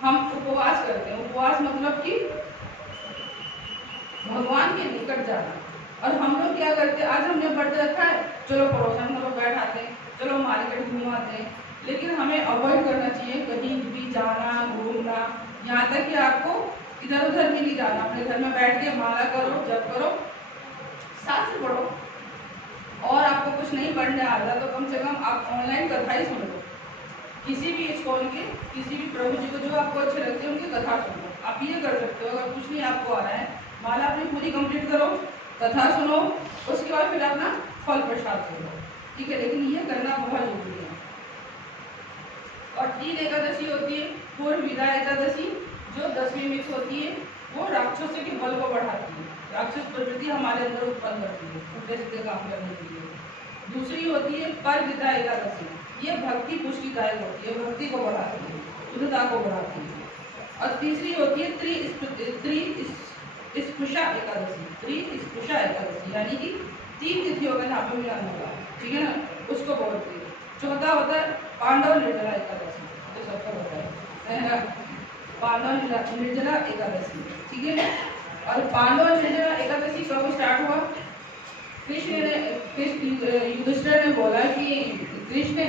हम उपवास करते हैं, उपवास मतलब कि भगवान के निकट जाना। और हम लोग क्या करते हैं, आज हमने व्रत रखा है, चलो पड़ोसन हम लोग बैठ आते हैं, चलो मार्केट घूम आते हैं, लेकिन हमें अवॉइड करना चाहिए कहीं भी जाना, घूमना, यहाँ तक कि आपको इधर उधर भी नहीं जाना, अपने घर में बैठ के माला करो, जप करो, शास्त्र पढ़ो, और आपको कुछ नहीं पढ़ने आ रहा तो कम से कम आप ऑनलाइन कथा ही सुन लो, किसी भी स्कॉल के, किसी भी प्रभु जी को जो आपको अच्छे लगते हैं उनकी कथा सुनो। आप ये कर सकते हो, अगर कुछ नहीं आपको आ रहा है, माला अपनी पूरी कंप्लीट करो, कथा सुनो, उसके बाद फिर अपना फल प्रसाद करो, ठीक है। लेकिन ये करना बहुत जरूरी है। और 3 एकादशी होती है, पूर्व विदा एकादशी जो 10वीं मिक्स होती है, वो राक्षसों के बल को बढ़ाती है, राक्षस प्रवृत्ति हमारे अंदर उत्पन्न करती है उल्टे सीधे काम करने के लिए। दूसरी होती है पर विदा एकादशी, ये भक्ति पुष्टिदायक होती है, भक्ति को बढ़ाती है, शुद्धता को बढ़ाती है। और तीसरी होती है त्रिस्पुषा एकादशी, त्रिस्पुषा एकादशी यानी कि 3 तिथियों का यहाँ पे मिलान होगा, ठीक है ना, उसको बोलते हैं। चौथा होता है पांडव निर्जला एकादशी, जो सबको होता है पांडव निर्जला एकादशी, ठीक है। और पांडव निर्जला एकादशी कब स्टार्ट हुआ? युधिष्ठिर ने बोला कि कृष्ण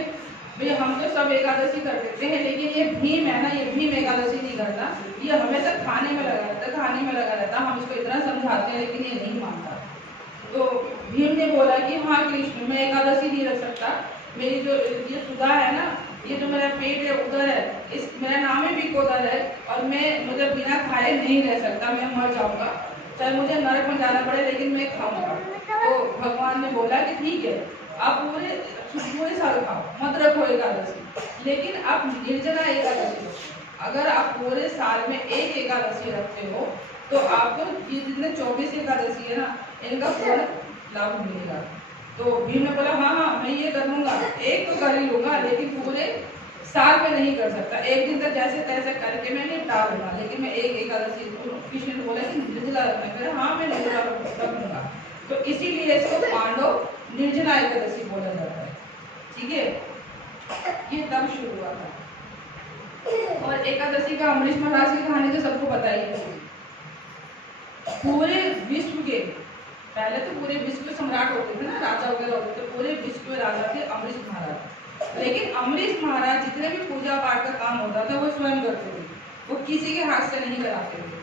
भाई हम तो सब एकादशी कर देते हैं, लेकिन ये भीम है ना, ये भीम एकादशी नहीं करता, ये हमेशा खाने में लगा रहता, हम इसको इतना समझाते हैं लेकिन ये नहीं मानता। तो भीम ने बोला कि हाँ कृष्ण, मैं एकादशी नहीं रख सकता, मेरी जो ये सुधा है ना, ये जो मेरा पेट है उधर है, इस मेरा नाम ही भी उधर है, और मैं मतलब बिना खाए नहीं रह सकता, मैं मर जाऊंगा, चाहे मुझे नरक में जाना पड़े लेकिन मैं खाऊंगा। तो भगवान ने बोला कि ठीक है, आप पूरे साल खाओ, मत रखो एकादशी, लेकिन आप निर्जला एकादशी, अगर आप पूरे साल में एक एकादशी रखते हो तो आपको ये जितने 24 एकादशी है ना, इनका पूर्ण लाभ मिलेगा। तो भीम ने बोला हाँ मैं ये कर लूंगा, एक तो कर ही लूंगा, लेकिन पूरे साल में नहीं कर सकता, एक दिन तक जैसे तैसे करके मैं निपटा लूंगा, लेकिन मैं एक एकादशी। कृष्ण ने बोला कि निर्जला रखना, हाँ मैं निर्जला रखूंगा। तो इसीलिए इसको पांडव निर्जला एकादशी बोला जाता है, ठीक है। ये तब शुरू हुआ था। और एकादशी का अमरीश महाराज की कहानी तो सबको पता ही है। पूरे विश्व के पहले तो पूरे विश्व के सम्राट होते थे ना, राजा वगैरह होते थे, पूरे विश्व के राजा थे अमरीश महाराज। लेकिन अमरीश महाराज जितने भी पूजा पाठ का काम होता था वो स्वयं करते थे, वो किसी के हाथ से नहीं कराते थे।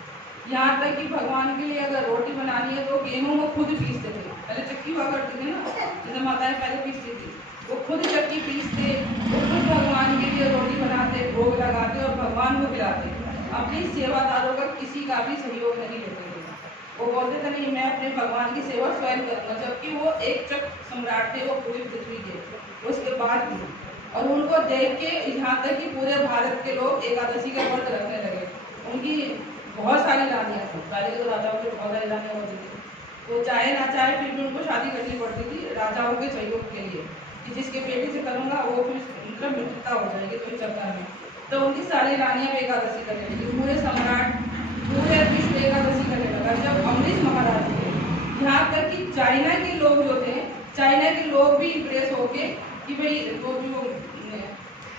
यहाँ तक कि भगवान के लिए अगर रोटी बनानी है तो गेहूं वो खुद पीसते थे, पहले चक्की हुआ करती थी ना, जैसे माताएं पहले पीसती थी, वो खुद चक्की पीसते, वो खुद भगवान के लिए रोटी बनाते, भोग लगाते और भगवान को खिलाते। अपनी सेवादारों का किसी का भी सहयोग नहीं लेते थे। वो बोलते थे नहीं मैं अपने भगवान की सेवा स्वयं करूँगा, जबकि वो एक चक सम्राट थे, वो पूरी पृथ्वी के उसके बाद भी। और उनको देख के यहाँ तक कि पूरे भारत के लोग एकादशी का व्रत रखने लगे। उनकी बहुत सारी रानियाँ थी, पहले तो राजाओं की बहुत सारी रानियाँ होती थी, तो चाहे ना चाहे फिर भी उनको शादी करनी पड़ती थी राजाओं के सहयोग के लिए, कि जिसके बेटे से करूँगा वो फिर मतलब मित्रता हो जाएगी, तो इस चक्कर में तो उनकी सारी रानियाँ एकादशी करने लगी, पूरे सम्राट पूरे विश्व एकादशी करने लगा जब अमरीश महाराज थे। यहाँ तक कि चाइना के लोग जो थे, चाइना के लोग भी इम्प्रेस होके कि भाई वो जो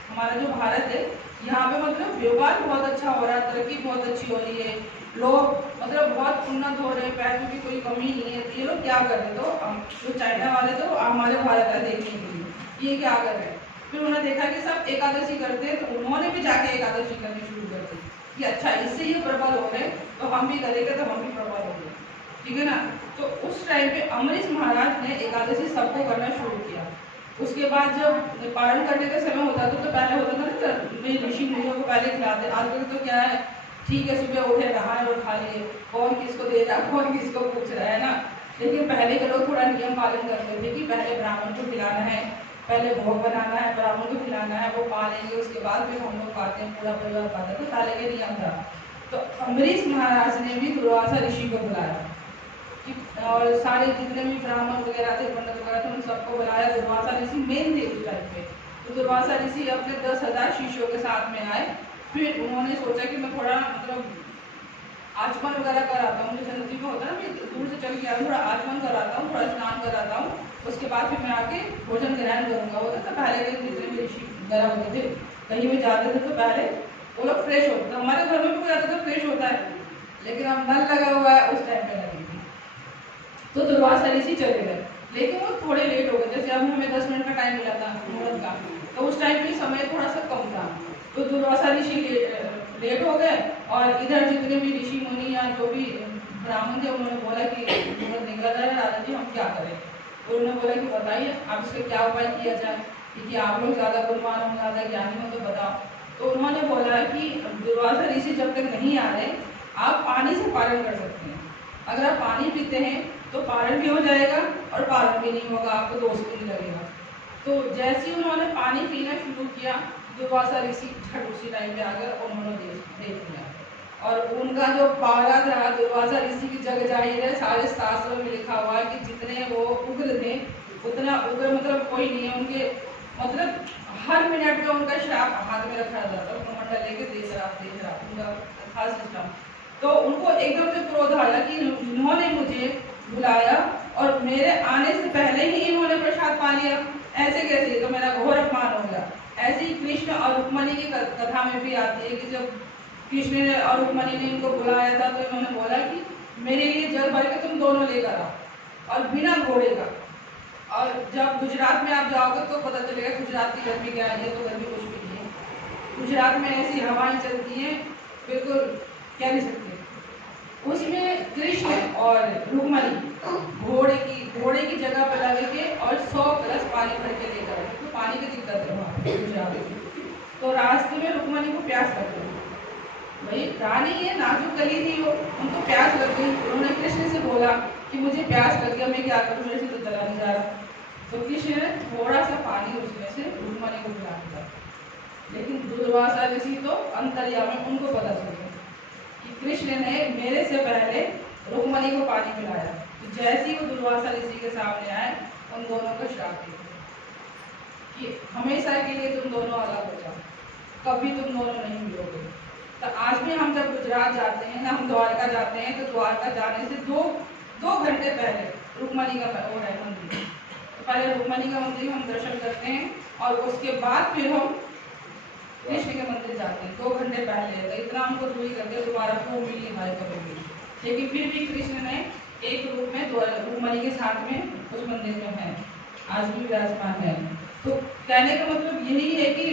हमारा जो भारत है यहाँ पे मतलब व्यापार बहुत अच्छा हो रहा है, तरक्की बहुत अच्छी हो रही है, लोग मतलब बहुत उन्नत हो रहे हैं, पैसों की कोई कमी नहीं है, तो ये लोग क्या कर रहे, तो जो चाइना वाले तो हमारे भारत है देखने के लिए ये क्या कर रहे हैं। फिर उन्होंने देखा कि सब एकादशी करते हैं, तो उन्होंने भी जाके एकादशी करनी शुरू कर दी कि अच्छा इससे ये प्रबल हो गए तो हम भी करेंगे, तो हम भी प्रबल हो गए, ठीक है ना। तो उस टाइम पे अमरीश महाराज ने एकादशी सबको करना शुरू किया। उसके बाद जब पारण करने का समय होता था तो पहले होता था ना ऋषि मुनियों को पहले खिलाते, आजकल तो क्या है ठीक है सुबह उठे नहाए और खा लिए, कौन किसको दे रहा कौन किसको पूछ रहा है ना। लेकिन पहले के लोग थोड़ा नियम पालन करते थे कि पहले ब्राह्मण को खिलाना है, पहले भोग बनाना है, ब्राह्मण को खिलाना है, वो पा लेंगे, उसके बाद फिर हम लोग खाते हैं, पूरा परिवार खाता है, तो पहले के नियम था। तो अमरीश महाराज ने भी दुर्वासा ऋषि को बुलाया और सारे जितने भी ब्राह्मण वगैरह थे, पंडित वगैरह थे, उन सबको बुलाया। दुर्वासा ऋषि मेन थे उस टाइम पे, तो दुर्वासा ऋषि अपने 10,000 शिष्यों के साथ में आए। फिर उन्होंने सोचा कि मैं थोड़ा मतलब आचमन वगैरह कराता हूँ, जैसे नदी में होता है ना, मैं दूर से चल के आ थोड़ा आचमन कराता हूँ, थोड़ा स्नान कराता हूँ, उसके बाद फिर मैं आके भोजन ग्रहण करूँगा। होता था पहले के जितने भी ऋषि वगैरह होते थे, कहीं भी जाते थे तो पहले वो लोग फ्रेश होते थे। हमारे घर में भी कोई आता तो फ्रेश होता है, लेकिन अब नल लगा हुआ है, उस टाइम पे लगी थी। तो दुर्वासा ऋषि चले गए, लेकिन वो थोड़े लेट हो गए। जैसे अब हमें 10 मिनट का टाइम मिला था मुहूर्त का, तो उस टाइम पे समय थोड़ा सा कम था, तो दुर्वासा ऋषि लेट हो गए। और इधर जितने भी ऋषि मुनि या जो भी ब्राह्मण थे उन्होंने बोला कि मुहूर्त निकल रहा है राजा जी, हम क्या करें। तो उन्होंने बोला कि बताइए आप इसका क्या उपाय किया जाए, क्योंकि आप लोग ज़्यादा गुणवान हो, ज़्यादा ज्ञानी हो, तो बताओ। तो उन्होंने बोला कि दुर्वासा ऋषि जब तक नहीं आ रहे आप पानी से पारण कर सकते हैं। अगर आप पानी पीते हैं तो पारण भी हो जाएगा और पारण भी नहीं होगा, आपको दोष भी नहीं लगेगा। तो जैसे ही उन्होंने पानी पीना शुरू किया, दुर्वासा ऋषि झट उसी टाइम पे आ गए और उन्होंने देख लिया। और उनका जो पारा था दुर्वासा ऋषि की जग जाहिर है, सारे शास्त्रों में लिखा हुआ है कि जितने वो उग्र थे उतना उग्र मतलब कोई नहीं है उनके, मतलब हर मिनट में उनका श्राप हाथ में रखा जाता है, कमंडल लेके दे श्राप उनका खास सिस्टम। तो उनको एकदम से क्रोध आया कि इन्होंने मुझे बुलाया और मेरे आने से पहले ही इन्होंने प्रसाद पा लिया, ऐसे कैसे, तो मेरा घोर अपमान हो गया। ऐसे ही कृष्ण और रुक्मणी की कथा में भी आती है कि जब कृष्ण ने और रुक्मणी ने इनको बुलाया था तो इन्होंने बोला कि मेरे लिए जल भर के तुम दोनों लेकर आओ और बिना घोड़े का। और जब गुजरात में आप जाओगे तो पता चलेगा गुजरात की गर्मी क्या है, तो गर्मी कुछ भी नहीं है। गुजरात में ऐसी हवाएं चलती हैं बिल्कुल कह नहीं सकते। उसमें कृष्ण और रुक्मणी घोड़े की जगह पर लगे के और 100 कलश पानी भर के लेकर आए, तो पानी की दिक्कत है वहाँ गुजरात में। तो रास्ते में रुक्मणी को प्यास लग गई, भाई रानी है, नाजुक कली थी वो, उनको प्यास लग गई। उन्होंने कृष्ण से बोला कि मुझे प्यास लग गया, मैं क्या करूँ, मेरे से तो चला नहीं जा रहा। तो कृष्ण ने थोड़ा सा पानी उसमें से रुक्मणी को पिला दिया, लेकिन दुर्वासा ऋषि तो अंतर्यामी, उनको पता चल गया कि कृष्ण ने मेरे से पहले रुक्मणी को पानी पिलाया। तो जैसे ही वो दुर्वासा ऋषि के सामने आए, उन दोनों को श्राप दिया कि हमेशा के लिए तुम दोनों अलग हो जाओ, कभी तुम दोनों नहीं मिलोगे। तो आज भी हम जब गुजरात जाते हैं ना, हम द्वारका जाते हैं, तो द्वारका जाने से दो घंटे पहले रुक्मणी का वो है मंदिर, तो पहले रुक्मणी का मंदिर हम दर्शन करते हैं और उसके बाद फिर हम कृष्ण के मंदिर जाते हैं। 2 घंटे पहले, तो इतना हमको दूरी करके दोबारा को मिल नहीं पाए कभी भी, लेकिन फिर भी कृष्ण ने एक रूप में रुक्मणी के साथ में उस मंदिर में है, आज भी विराजमान है। तो कहने का मतलब यही है कि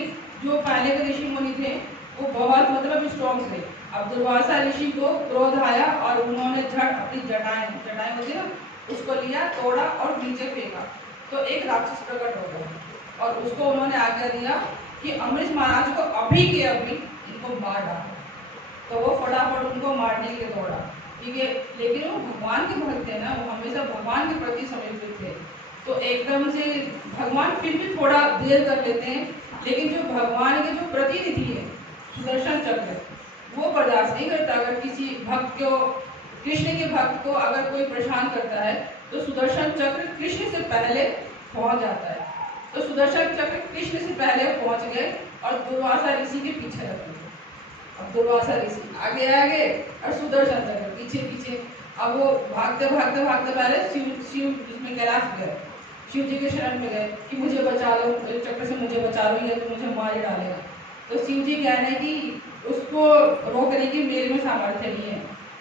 जो पहले के ऋषि मुनि थे वो बहुत मतलब स्ट्रॉन्ग थे। अब दुर्वासा ऋषि को क्रोध आया और उन्होंने झट अपनी जटाएं होती ना, उसको लिया, तोड़ा और नीचे फेंका, तो एक राक्षस प्रकट हो गया और उसको उन्होंने आज्ञा दिया कि अमरीश महाराज को अभी के अभी इनको मार डालो। तो वो फटाफट उनको मारने के लिए दौड़ा, ठीक है, लेकिन वो भगवान के भक्त थे ना, वो हमेशा भगवान के प्रति समर्पित थे। तो एकदम से भगवान फिर भी थोड़ा देर कर लेते हैं, लेकिन जो भगवान के जो प्रतिनिधि है सुदर्शन चक्र, वो बर्दाश्त नहीं करता। अगर किसी भक्त को, कृष्ण के भक्त को अगर कोई परेशान करता है तो सुदर्शन चक्र कृष्ण से पहले पहुंच जाता है। तो सुदर्शन चक्र कृष्ण से पहले पहुंच गए और दुर्वासा ऋषि के पीछे रख दिए। अब दुर्वासा ऋषि आगे और सुदर्शन चक्र पीछे। अब वो भागते पहले शिव उसमें कैलाश गए, शिव जी के शरण में गए कि मुझे बचा लो, चक्र से मुझे बचा लो, ये तो मुझे मार ही डालेगा। तो शिव जी कह रहे हैं कि उसको रोकने की मेरे में सामर्थ्य नहीं है,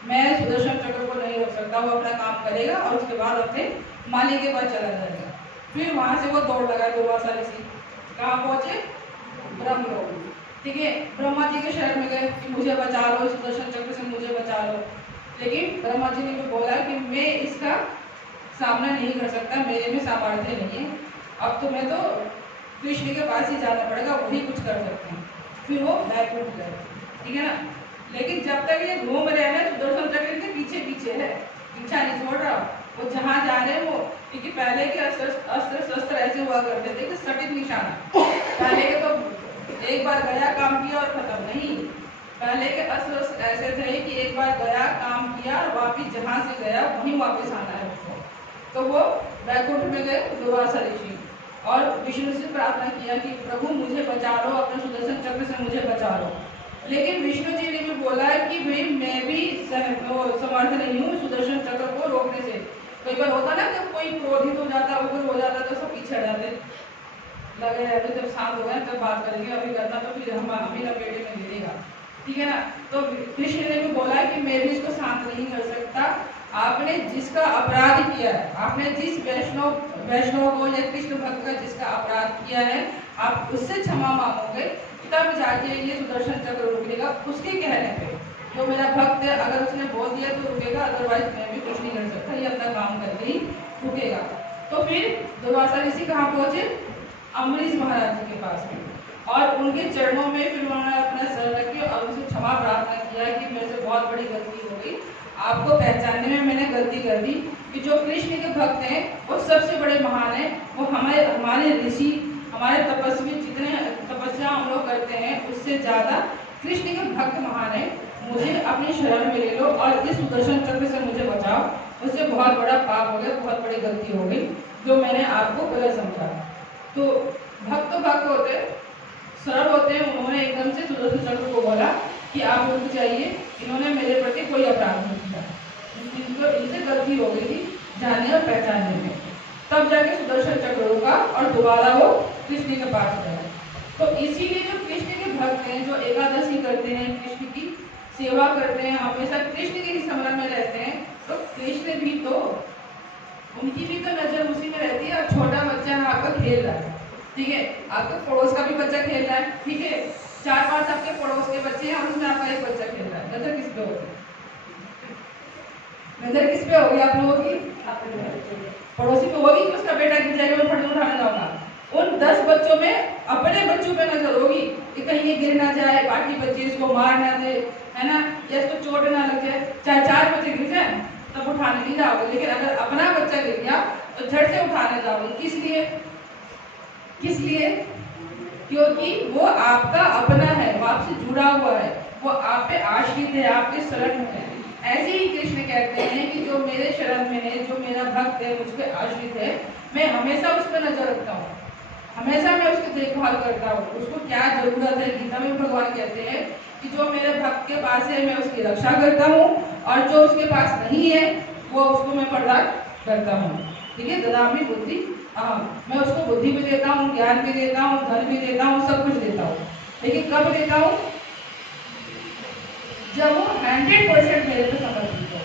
मैं सुदर्शन चक्र को नहीं रोक सकता, वो अपना काम करेगा और उसके बाद अपने मालिक के पास चला जाएगा। फिर वहां से वो दौड़ लगा दुर्वासा ऋषि, कहाँ पहुंचे, ब्रह्मलोक, ठीक है, ब्रह्मा जी के शरण में गए कि मुझे बचा लो, सुदर्शन चक्र से मुझे बचा लो। लेकिन ब्रह्मा जी ने भी बोला कि मैं इसका सामना नहीं कर सकता, मेरे में सामर्थ्य नहीं है, अब तो मैं तो कृष्ण के पास ही जाना पड़ेगा, वही कुछ कर सकते हैं। फिर वो बैकुंठ गए, ठीक है ना। लेकिन जब तक ये घूम रहे हैं सुदर्शन चक्र के पीछे है, पीछा नहीं छोड़ रहा, वो जहाँ जा रहे हैं वो, क्योंकि पहले के अस्त्र शस्त्र ऐसे हुआ करते थे कि सटीक निशाना, पहले के तो एक बार गया काम किया और खत्म नहीं, पहले के अस्त्र ऐसे थे कि एक बार गया काम किया और वापिस जहाँ से गया वहीं वापस आना है उसको। तो वो बैकुंठ में गए दुर्वासा ऋषि और विष्णु से प्रार्थना किया कि प्रभु मुझे बचा लो, अपने सुदर्शन चक्र से मुझे बचा लो। लेकिन विष्णु जी ने भी बोला कि भाई मैं भी समर्थ नहीं हूँ सुदर्शन चक्र को रोकने से। कई बार होता ना जब कोई क्रोधित हो जाता, उग्र हो जाता तो सब पीछे हटाते, लगे रहते, जब शांत हो गए तब बात करेंगे, अभी करना तो फिर हम ही लपेटे में गिरेगा, ठीक है ना। तो कृष्ण ने भी बोला कि मैं भी इसको शांत नहीं कर सकता, आपने जिसका अपराध किया है, आपने जिस वैष्णव को या कृष्ण भक्त का जिसका अपराध किया है, आप उससे क्षमा मांगोगे तब जाके ये सुदर्शन चक्र रुकेगा। उसके कहने पे जो मेरा भक्त है अगर उसने बोल दिया तो रुकेगा, अदरवाइज मैं भी कुछ नहीं कर सकता, ये अपना काम करके ही रुकेगा। तो फिर दुर्वासा ऋषि कहाँ पहुंचे, अम्बरीश महाराज जी के पास में, और उनके चरणों में फिर उन्होंने अपना सर रखी और उनसे क्षमा प्रार्थना किया कि मेरे से बहुत बड़ी गलती हो गई, आपको पहचानने में मैंने गलती कर दी कि जो कृष्ण के भक्त हैं वो सबसे बड़े महान हैं, वो हमारे ऋषि, हमारे तपस्वी, जितने तपस्या हम लोग करते हैं उससे ज़्यादा कृष्ण के भक्त महान है, मुझे अपनी शरण में ले लो और इस सुदर्शन चक्र से मुझे बचाओ, मुझसे बहुत बड़ा पाप हो गया, बहुत बड़ी गलती हो गई जो मैंने आपको गलत समझा। तो भक्त होते हैं, सरल होते हैं। उन्होंने एकदम से सुदर्शन चक्र को बोला कि आप रुक जाइए, इन्होंने मेरे प्रति कोई अपराध नहीं किया, इनको इनसे गलती हो गई थी जानने और पहचानने में। तब जाके सुदर्शन चक्र रुका और दोबारा वो कृष्ण के पास गया। तो इसीलिए जो कृष्ण के भक्त हैं, जो एकादशी करते हैं, कृष्ण की सेवा करते हैं, हमेशा कृष्ण के ही स्मरण में रहते हैं, तो कृष्ण भी तो, उनकी भी तो नजर उसी में रहती है। अब छोटा बच्चा है आपका खेल रहा है, ठीक है, आपके पड़ोस का भी बच्चा खेल रहा है, ठीक है, 4-5 आपके पड़ोस के बच्चे हैं और उसमें आपका एक बच्चा खेल रहा है, नजर किस पे होगी? नजर किस पे होगी आप लोगों की? पड़ोसी पे होगी कि उसका बेटा गिर जाएगा और फट उठाने जाऊंगा। उन 10 बच्चों में अपने बच्चों पे नजर होगी कि कहीं ये गिर ना जाए, बाकी बच्चे इसको मार ना दे, है ना, या इसको चोट ना लग जाए। चाहे 4 बच्चे गिर जाए तब उठाने नहीं जाओगे, लेकिन अगर अपना बच्चा गिर गया तो झट से उठाने जाओगे। किस लिए? किस लिए? क्योंकि वो आपका अपना है, वो आपसे जुड़ा हुआ है, वो आप पे आश्रित है, आपके शरण में है। ऐसे ही कृष्ण कहते हैं कि जो मेरे शरण में है, जो मेरा भक्त है, मुझ पे आश्रित है, मैं हमेशा उस पर नजर रखता हूँ, हमेशा मैं उसकी देखभाल करता हूँ। उसको क्या जरूरत है, गीता में भगवान कहते हैं कि जो मेरे भक्त के पास है मैं उसकी रक्षा करता हूँ, और जो उसके पास नहीं है वो उसको मैं प्रदान करता हूँ। ठीक है, ददामि बुद्धि, हाँ, मैं उसको बुद्धि भी देता हूँ, ज्ञान भी देता हूँ, धन भी देता हूँ, सब कुछ देता हूँ। लेकिन कब देता हूँ? जब वो 100% मेरे पे समर्पित है।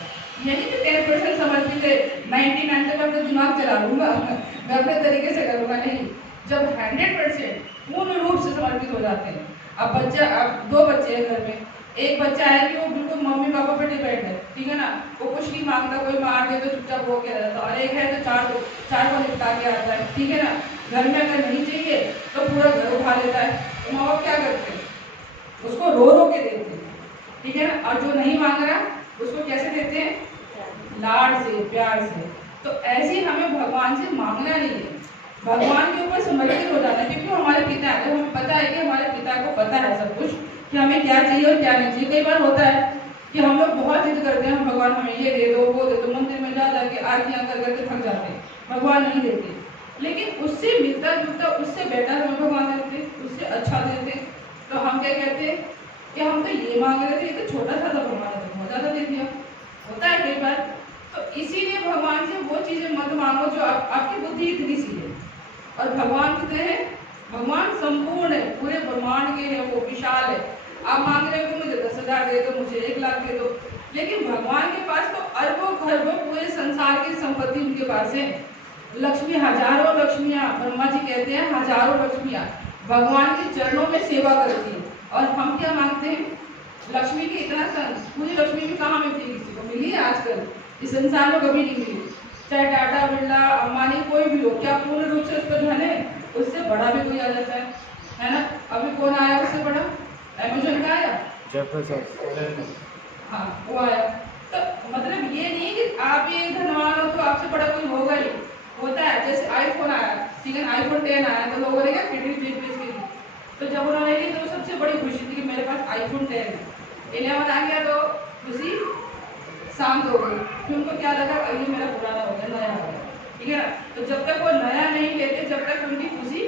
यही तो 10% समर्पित है, 99 तक अपना दिमाग चला लूंगा, मैं अपने तरीके से करूंगा, नहीं। जब 100% पूर्ण रूप से समर्पित हो जाते हैं। अब 2 बच्चे हैं घर में, एक बच्चा है कि वो बिल्कुल मम्मी पापा पे डिपेंड है, ठीक है ना, वो कुछ नहीं मांगता, कोई मार दे तो चुपचाप हो के रहता, और एक है तो चार को निपटा के आता है, ठीक है ना, घर में अगर नहीं चाहिए तो पूरा घर उठा लेता है। तो माँ बाप क्या करते हैं? उसको रो रो के देते हैं, ठीक है ना, और जो नहीं मांग रहा उसको कैसे देते हैं? लाड से, प्यार से। तो ऐसे हमें भगवान से मांगना नहीं है, भगवान के ऊपर समर्पित हो जाना है, क्योंकि वो हमारे पिता है। हमें पता है कि हमारे पिता को पता है सब कुछ कि हमें क्या चाहिए और क्या नहीं चाहिए। कई बार होता है कि हम लोग बहुत जिद करते हैं, भगवान हमें ये दे दो, वो दे दो, मंदिर में जा जाके आरतियां कर करके थक जाते हैं, भगवान नहीं देते। लेकिन उससे मिलता जुलता, उससे बेटर हमें भगवान देते, उससे अच्छा देते। तो हम क्या कहते हैं कि हम तो ये मांग रहे थे, ये तो छोटा सा था, भगवान ने बहुत ज्यादा दे दिया। होता है कई बार। तो इसीलिए भगवान से वो चीजें मत मांगो जो आपकी बुद्धि इतनी सी है। और भगवान कितने हैं? भगवान संपूर्ण है, पूरे ब्रह्मांड के हैं, वो विशाल है। आप मांग रहे हो कि मुझे 10,000 दे दो, मुझे 1 लाख दे दो, लेकिन भगवान के पास तो अरबों खरबों पूरे संसार की संपत्ति उनके पास है। लक्ष्मी, हजारों लक्ष्मियां, ब्रह्मा जी कहते हैं हजारों लक्ष्मियां भगवान के चरणों में सेवा करती है। और हम क्या मांगते हैं? लक्ष्मी की इतना पूरी लक्ष्मी भी कहाँ मिलती है? किसी को मिली है आजकल? इस संसार में कभी नहीं मिली। चाहे टाटा, बिरला, अंबानी, कोई भी हो, क्या पूर्ण रूप से उस पर धन है? उससे बड़ा भी कोई आ जाता है ना? अभी कौन आया उससे बड़ा? अमेज़न का आया, हाँ वो आया। तो मतलब ये नहीं कि आप ये धनवान हो तो आपसे बड़ा कोई होगा ही। होता है, जैसे आईफोन आया, ठीक है, आईफोन 10 आया तो लोगों ने क्या किडनी बेच के ली। तो जब उन्होंने ली तो सबसे बड़ी खुशी थी कि मेरे पास आईफोन 10 है। 11 आ गया तो खुशी शांत हो गई, फिर उनको क्या लगा ये मेरा पुराना हो गया, नया हो गया, ठीक है ना। तो जब तक वो नया नहीं लेते, जब तक उनकी खुशी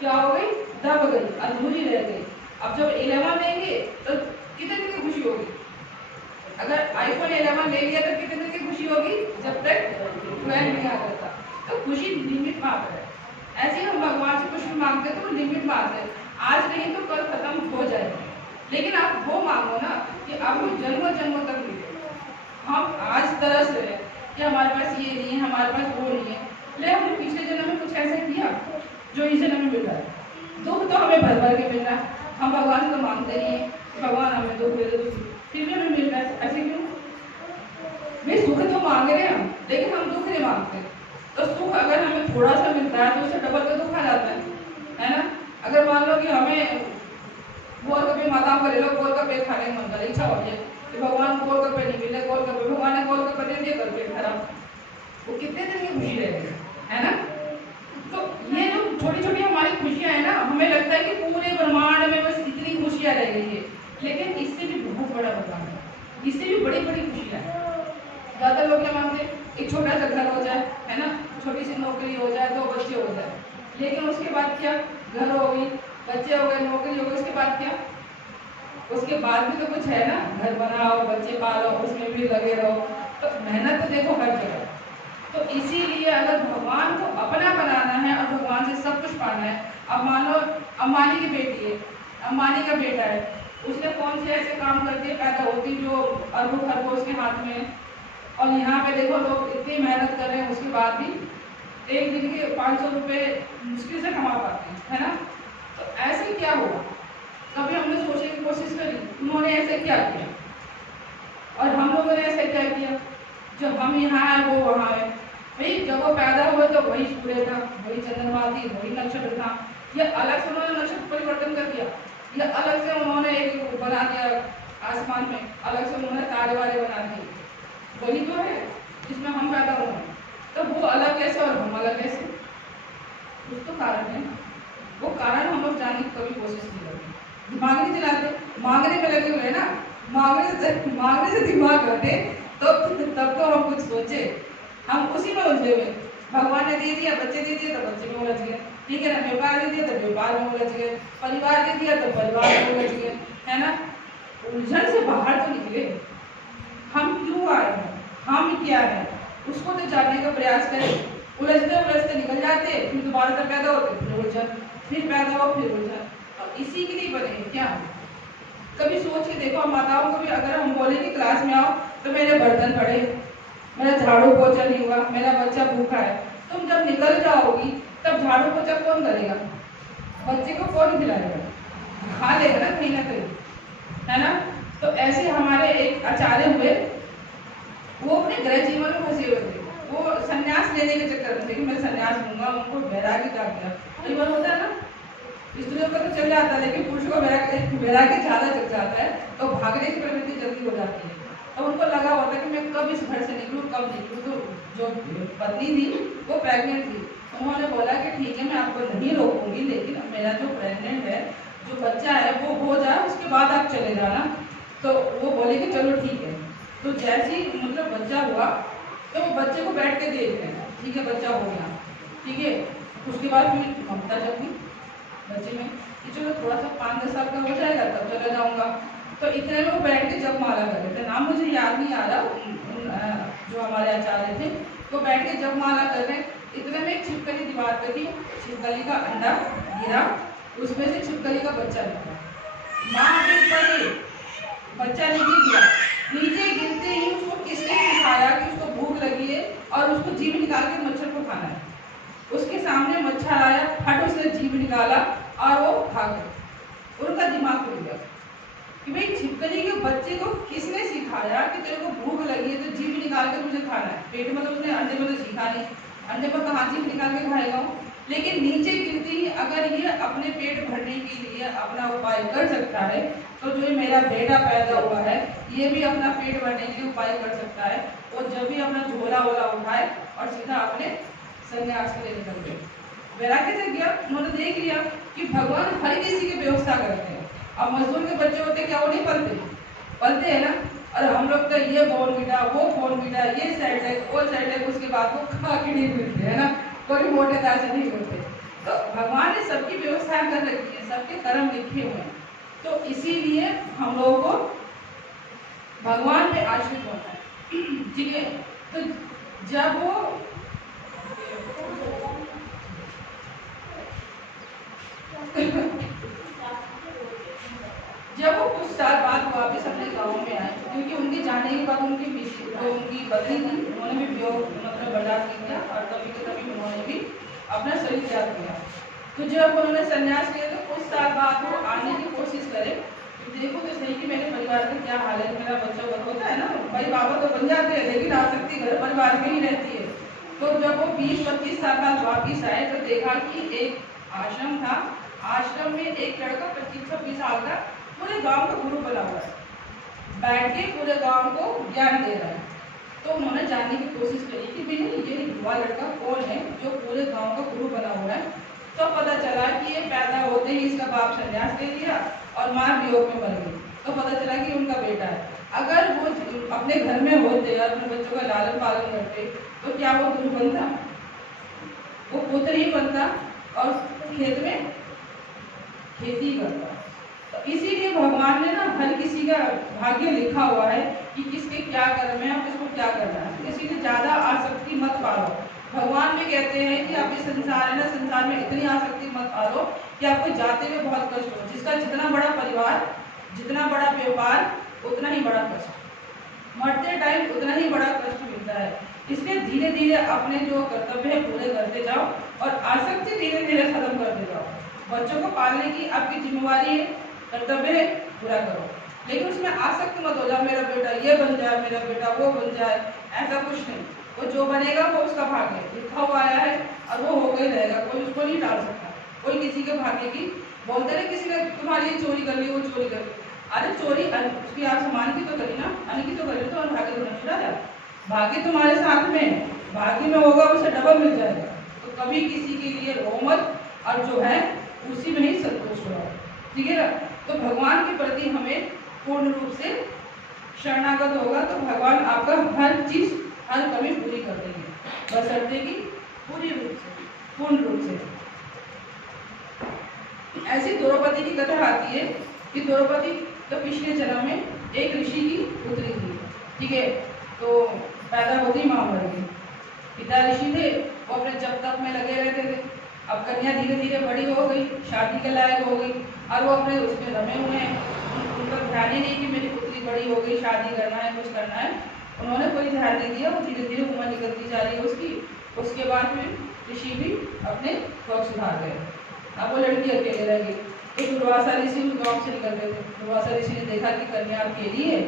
क्या हो गई? दब गई, अधूरी रह गई। अब जब 11 लेंगे तो कितने दिन की खुशी होगी? अगर आईफोन 11 ले लिया तो कितने दिन की खुशी होगी? जब तक 12 नहीं आ जाता। तो खुशी लिमिट में आता है। ऐसे ही हम भगवान से कुछ भी मांगते हैं तो वो लिमिट में आता है। आज नहीं तो कल खत्म हो जाएगा, लेकिन आप वो मांगो ना कि आपको जन्मों जन्मों तक मिले। हम आज तरस रहे हैं कि हमारे पास ये नहीं है, हमारे पास वो नहीं है, ले हमने पिछले जन्म में कुछ ऐसा किया जो इस जन्म में मिल रहा है। दुख तो हमें भर भर के मिल रहा है, हम भगवान को मांगते नहीं है भगवान हमें दुख दे दो, फिर भी हमें मिल रहा है। ऐसे क्यों? वे सुख तो मांग रहे हैं हम, लेकिन हम दुख नहीं मांगते। तो सुख अगर हमें थोड़ा सा मिलता है तो उससे डबल तो दुख आ जाता है ना। अगर मान लो कि हमें गोलगप्पे, माता को ले लो, गोलगप्पे खाने का मन करे, इच्छा हो जाए कि भगवान गोलगप्पे नहीं मिले, गोलगप्पे भगवान ने गोलगप्पे दे दिए, करके खराब, वो कितने दिन की खुशी रहेगी, है ना। तो ये जो छोटी छोटी हमारी खुशियां है ना, हमें लगता है कि पूरे ब्रह्मांड में बस इतनी खुशियां रह गई है, लेकिन इससे भी बहुत बड़ा ब्रह्मांड है, इससे भी बड़ी बड़ी खुशियां है। ज्यादा लोग क्या मांगते हैं? एक छोटा सा घर हो जाए, है ना, छोटी सी नौकरी हो जाए, 2 बच्चे हो जाए, लेकिन उसके बाद क्या, घर हो गई, बच्चे हो गए, नौकरी हो गई, उसके बाद क्या, उसके बाद भी तो कुछ है ना, घर बनाओ, बच्चे पालो, उसमें भी लगे रहो, तो मेहनत तो देखो हर जगह। तो इसीलिए अगर भगवान को अपना बनाना है और भगवान से सब कुछ पाना है, अब मान लो अंबानी की बेटी है, अंबानी का बेटा है, उसने कौन से ऐसे काम करके पैदा होती जो अरबों खरबों उसके हाथ में है, और यहाँ पे देखो लोग इतनी मेहनत कर रहे हैं, उसके बाद भी एक दिन के 500 रुपये मुश्किल से कमा पाते हैं, है ना। तो ऐसे क्या हुआ, कभी हमने सोचने की कोशिश करी उन्होंने ऐसे क्या किया और हम लोगों ने ऐसे क्या किया, जो हम यहाँ है वो वहाँ है। भाई जब वो पैदा हुए तो वही सूर्य था, वही चंद्रमा थी, वही नक्षत्र था, ये अलग से उन्होंने नक्षत्र परिवर्तन कर दिया, ये अलग से उन्होंने एक बना दिया आसमान में, अलग से उन्होंने तारे वारे बना दिए, वही तो है जिसमें हम पैदा हुए। तो वो अलग कैसे और हम अलग कैसे, कुछ तो कारण है, वो कारण हम लोग जानने की कभी कोशिश नहीं करते, दिमाग नहीं चलाते, मांगने में लगे हुए ना, मांगने से दिमाग हटे तो तब तो हम कुछ सोचे, हम उसी में उलझे हुए। भगवान ने दे दिया, बच्चे दे दिए तो बच्चे में उलझ गए, ठीक है ना, व्यापार दे दिया तो व्यापार में उलझ गए, परिवार दे दिया तो परिवार में उलझ गए, है ना। उलझन से बाहर तो निकले, हम क्यों आए हैं, हम क्या है, उसको तो जानने का प्रयास करें। उलझते उलझते निकल जाते, फिर दोबारा तक पैदा होते, फिर उलझन, फिर पैदा हो, फिर उलझन, और इसी के लिए बने हैं क्या। कभी सोच के देखो, माताओं को भी अगर हम बोले कि क्लास में आओ तो मेरे बर्तन पड़े, मेरा झाड़ू पोछा नहीं हुआ, मेरा बच्चा भूखा है, तुम जब निकल जाओगी तब झाड़ू पोछा कौन करेगा, बच्चे को कौन खिलाएगा, खा लेगा ना कहीं ना कहीं, है ना। तो ऐसे हमारे एक आचार्य हुए, वो अपने गृह जीवन में फंसे हुए थे, वो संन्यास लेने के चक्कर में थे कि मैं संन्यास लूंगा, उनको वैराग्य का गया, कई बार होता है ना, स्त्रियों का तो चल जाता है लेकिन पुरुष को वैराग्य ज्यादा चल जाता है, तो भागने की प्रवृत्ति जल्दी हो जाती है। तो उनको लगा होता कि मैं कब इस घर से निकलूं, कब निकलूं। तो जो पत्नी थी वो प्रेग्नेंट थी, उन्होंने बोला कि ठीक है मैं आपको नहीं रोकूंगी, लेकिन मेरा जो प्रेग्नेंट है, जो बच्चा है वो हो जाए, उसके बाद आप चले जाना। तो वो बोले कि चलो ठीक है। तो जैसे ही मतलब बच्चा हुआ तो वो बच्चे को बैठ के देख रहे हैं, ठीक है बच्चा हो गया, ठीक है। उसके बाद फिर ममता जगी बच्चे में कि चलो थोड़ा सा 5-10 साल का हो जाएगा तब चला जाऊंगा। तो इतने लोग बैठ के जब माला कर रहे थे, नाम मुझे याद नहीं आ रहा, जो हमारे आचार्य थे वो बैठ के जब माला कर रहे, इतने में एक छिपकली दीवार पे थी, छिपकली का अंडा गिरा, उसमें से छिपकली का बच्चा निकला, माँ के ऊपर ही बच्चा नीचे गिरा। नीचे गिरते ही उसको किसने सिखाया कि उसको भूख लगी है और उसको जीभ निकाल के मच्छर को खाना है। उसके सामने मच्छर आया, फट उसने जीभ निकाला और वो भाग गया। उनका दिमाग खुल गया कि भाई छिपकली के बच्चे को किसने सिखाया कि तेरे को भूख लगी है तो जीभ निकाल के तुझे खाना है। पेट में तो उसने अंडे में तो सीखा नहीं, अंडे पर कहाँ जीभ निकाल के खाएगा वो। लेकिन नीचे गिरते ही अगर ये अपने पेट भरने के लिए अपना उपाय कर सकता है, तो जो मेरा बेटा पैदा हुआ है ये भी अपना पेट भरने के लिए उपाय कर सकता है। और जब भी अपना झोला वोला उठाए और सीधा अपने संन्यास के लिए निकल गए। वैराग्य से गया, उन्होंने देख लिया कि भगवान हर किसी की व्यवस्था करते हैं। अब मजदूर के बच्चे होते क्या वो नहीं पलते, पलते है ना। और हम लोग तो ये बॉर्नविटा, वो बॉर्नविटा, ये सेरेलैक, वो सेरेलैक, उसके बाद वो खा के नहीं मिलते है ना, कोई मोटे ताजे नहीं होते। तो भगवान ने सबकी व्यवस्था कर रखी है, सबके कर्म लिखे हुए हैं। तो इसीलिए हम लोगों को भगवान पे आश्रित होना है, ठीक है। तो जब वो जब वो कुछ साल बाद वापस अपने गाँव में आए, क्योंकि उनके जाने के बाद उनकी उनकी पत्नी थी, उन्होंने भी वियोग मतलब बर्दाश्त किया और कभी कभी उन्होंने भी अपना शरीर त्याग किया। तो जब उन्होंने संन्यास लिया तो कुछ साल बाद वो आने की कोशिश करे, तो देखो तो सही कि मेरे परिवार का क्या हाल है, मेरा बच्चा होता है ना, भाई बाबा तो बन जाते हैं लेकिन आसक्ति घर परिवार में ही रहती है। तो जब वो 20-25 साल बाद वापिस आए तो देखा कि एक आश्रम था, आश्रम में एक लड़का 25-26 साल का पूरे गांव का गुरु बना हुआ है, बैठ के पूरे गांव को ज्ञान दे रहा है। तो उन्होंने जानने की कोशिश करी कि भाई ये युवा लड़का कौन है जो पूरे गांव का गुरु बना हुआ है। तो पता चला कि ये पैदा होते ही इसका बाप संन्यास ले लिया और माँ वियोग में मर गई। तो पता चला कि उनका बेटा है। अगर वो अपने घर में होते और अपने बच्चों का लालन पालन करते तो क्या वो गुरु बनता, वो पुत्र ही बनता, और खेत में खेती करता है। तो इसीलिए भगवान ने ना हर किसी का भाग्य लिखा हुआ है कि किसके क्या कर्म है और किसको क्या करना है। इसीलिए ज़्यादा आसक्ति मत पालो। भगवान भी कहते हैं कि आप इस संसार है ना, संसार में इतनी आसक्ति मत पालो कि आपको जाते हुए बहुत कष्ट हो। जिसका जितना बड़ा परिवार, जितना बड़ा व्यापार, उतना ही बड़ा कष्ट, मरते टाइम उतना ही बड़ा कष्ट मिलता है। इसलिए धीरे धीरे अपने जो कर्तव्य है पूरे करते जाओ और आसक्ति धीरे धीरे खत्म करते जाओ। बच्चों को पालने की आपकी जिम्मेवारी है, कर्तव्य है, पूरा करो, लेकिन उसमें आसक्त मत हो जाओ मेरा बेटा ये बन जाए, मेरा बेटा वो बन जाए, ऐसा कुछ नहीं। वो जो बनेगा वो उसका भाग्य है, लिखा हुआ आया है और वो हो गई रहेगा, कोई उसको नहीं टाल सकता। कोई किसी के भाग्य की बोलते नहीं, किसी ने तुम्हारी ये चोरी कर ली, वो चोरी कर ली, अरे चोरी उसकी आप सामान की तो करी ना, अन्य की तो करी, तो भाग्य तो नहीं छुड़ा जाए। भाग्य तुम्हारे साथ में, भाग्य में होगा उसे डबल मिल जाएगा। तो कभी किसी के लिए रो मत और जो है उसी में ही संतुष्ट रहो, ठीक है ना। तो भगवान के प्रति हमें पूर्ण रूप से शरणागत होगा तो भगवान आपका हर चीज, हर कमी पूरी कर देंगे, बशर्ते की पूरी रूप से, पूर्ण रूप से। ऐसी द्रौपदी की कथा आती है कि द्रौपदी तो पिछले जन्म में एक ऋषि की पुत्री थी, ठीक है। तो पैदा होती महाभारत की, पिता ऋषि थे, वो अपने जब तक में लगे रहते थे। अब कन्या धीरे धीरे बड़ी हो गई, शादी के लायक हो गई और वो अपने उसमें रमे हुए हैं। उनका ध्यान ही नहीं कि मेरी पुत्री बड़ी हो गई, शादी करना है, कुछ करना है, उन्होंने कोई ध्यान नहीं दिया। वो धीरे धीरे उम्र निकलती जा रही है उसकी। उसके बाद फिर ऋषि भी अपने शौक सुधार गए। अब वो लड़की अकेले रह गई। एक दुर्वासा ऋषि उस गाँव से निकल गए थे। दुर्वासा ऋषि ने देखा कि कन्या अकेली है,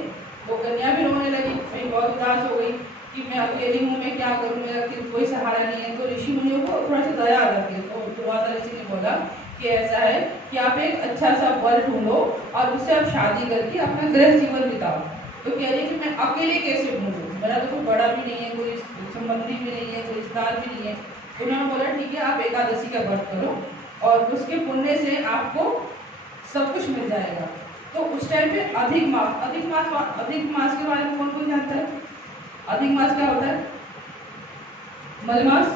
वो कन्या भी रोने लगी, फिर बहुत उदास हो गई कि मैं अकेली हूँ, मैं क्या करूँ, मेरा कोई सहारा नहीं है। तो ऋषि मुनियों को थोड़ा सा दया आ जाती है। तो दुर्वासा ऋषि ने बोला कि ऐसा है कि आप एक अच्छा सा वर ढूंढो और उससे आप शादी करके अपना गृह जीवन बिताओ। तो कह रही कि मैं अकेले कैसे ढूंढूं, मेरा तो कोई बड़ा भी नहीं है, कोई संबंधी भी नहीं है, कोई रिश्तेदार भी नहीं है। उन्होंने बोला ठीक है, आप एकादशी का व्रत करो और उसके पुण्य से आपको सब कुछ मिल जाएगा। तो उस टाइम पे अधिक मास के बारे में कौन कौन जानता है? अधिक मास क्या होता है? मलमास,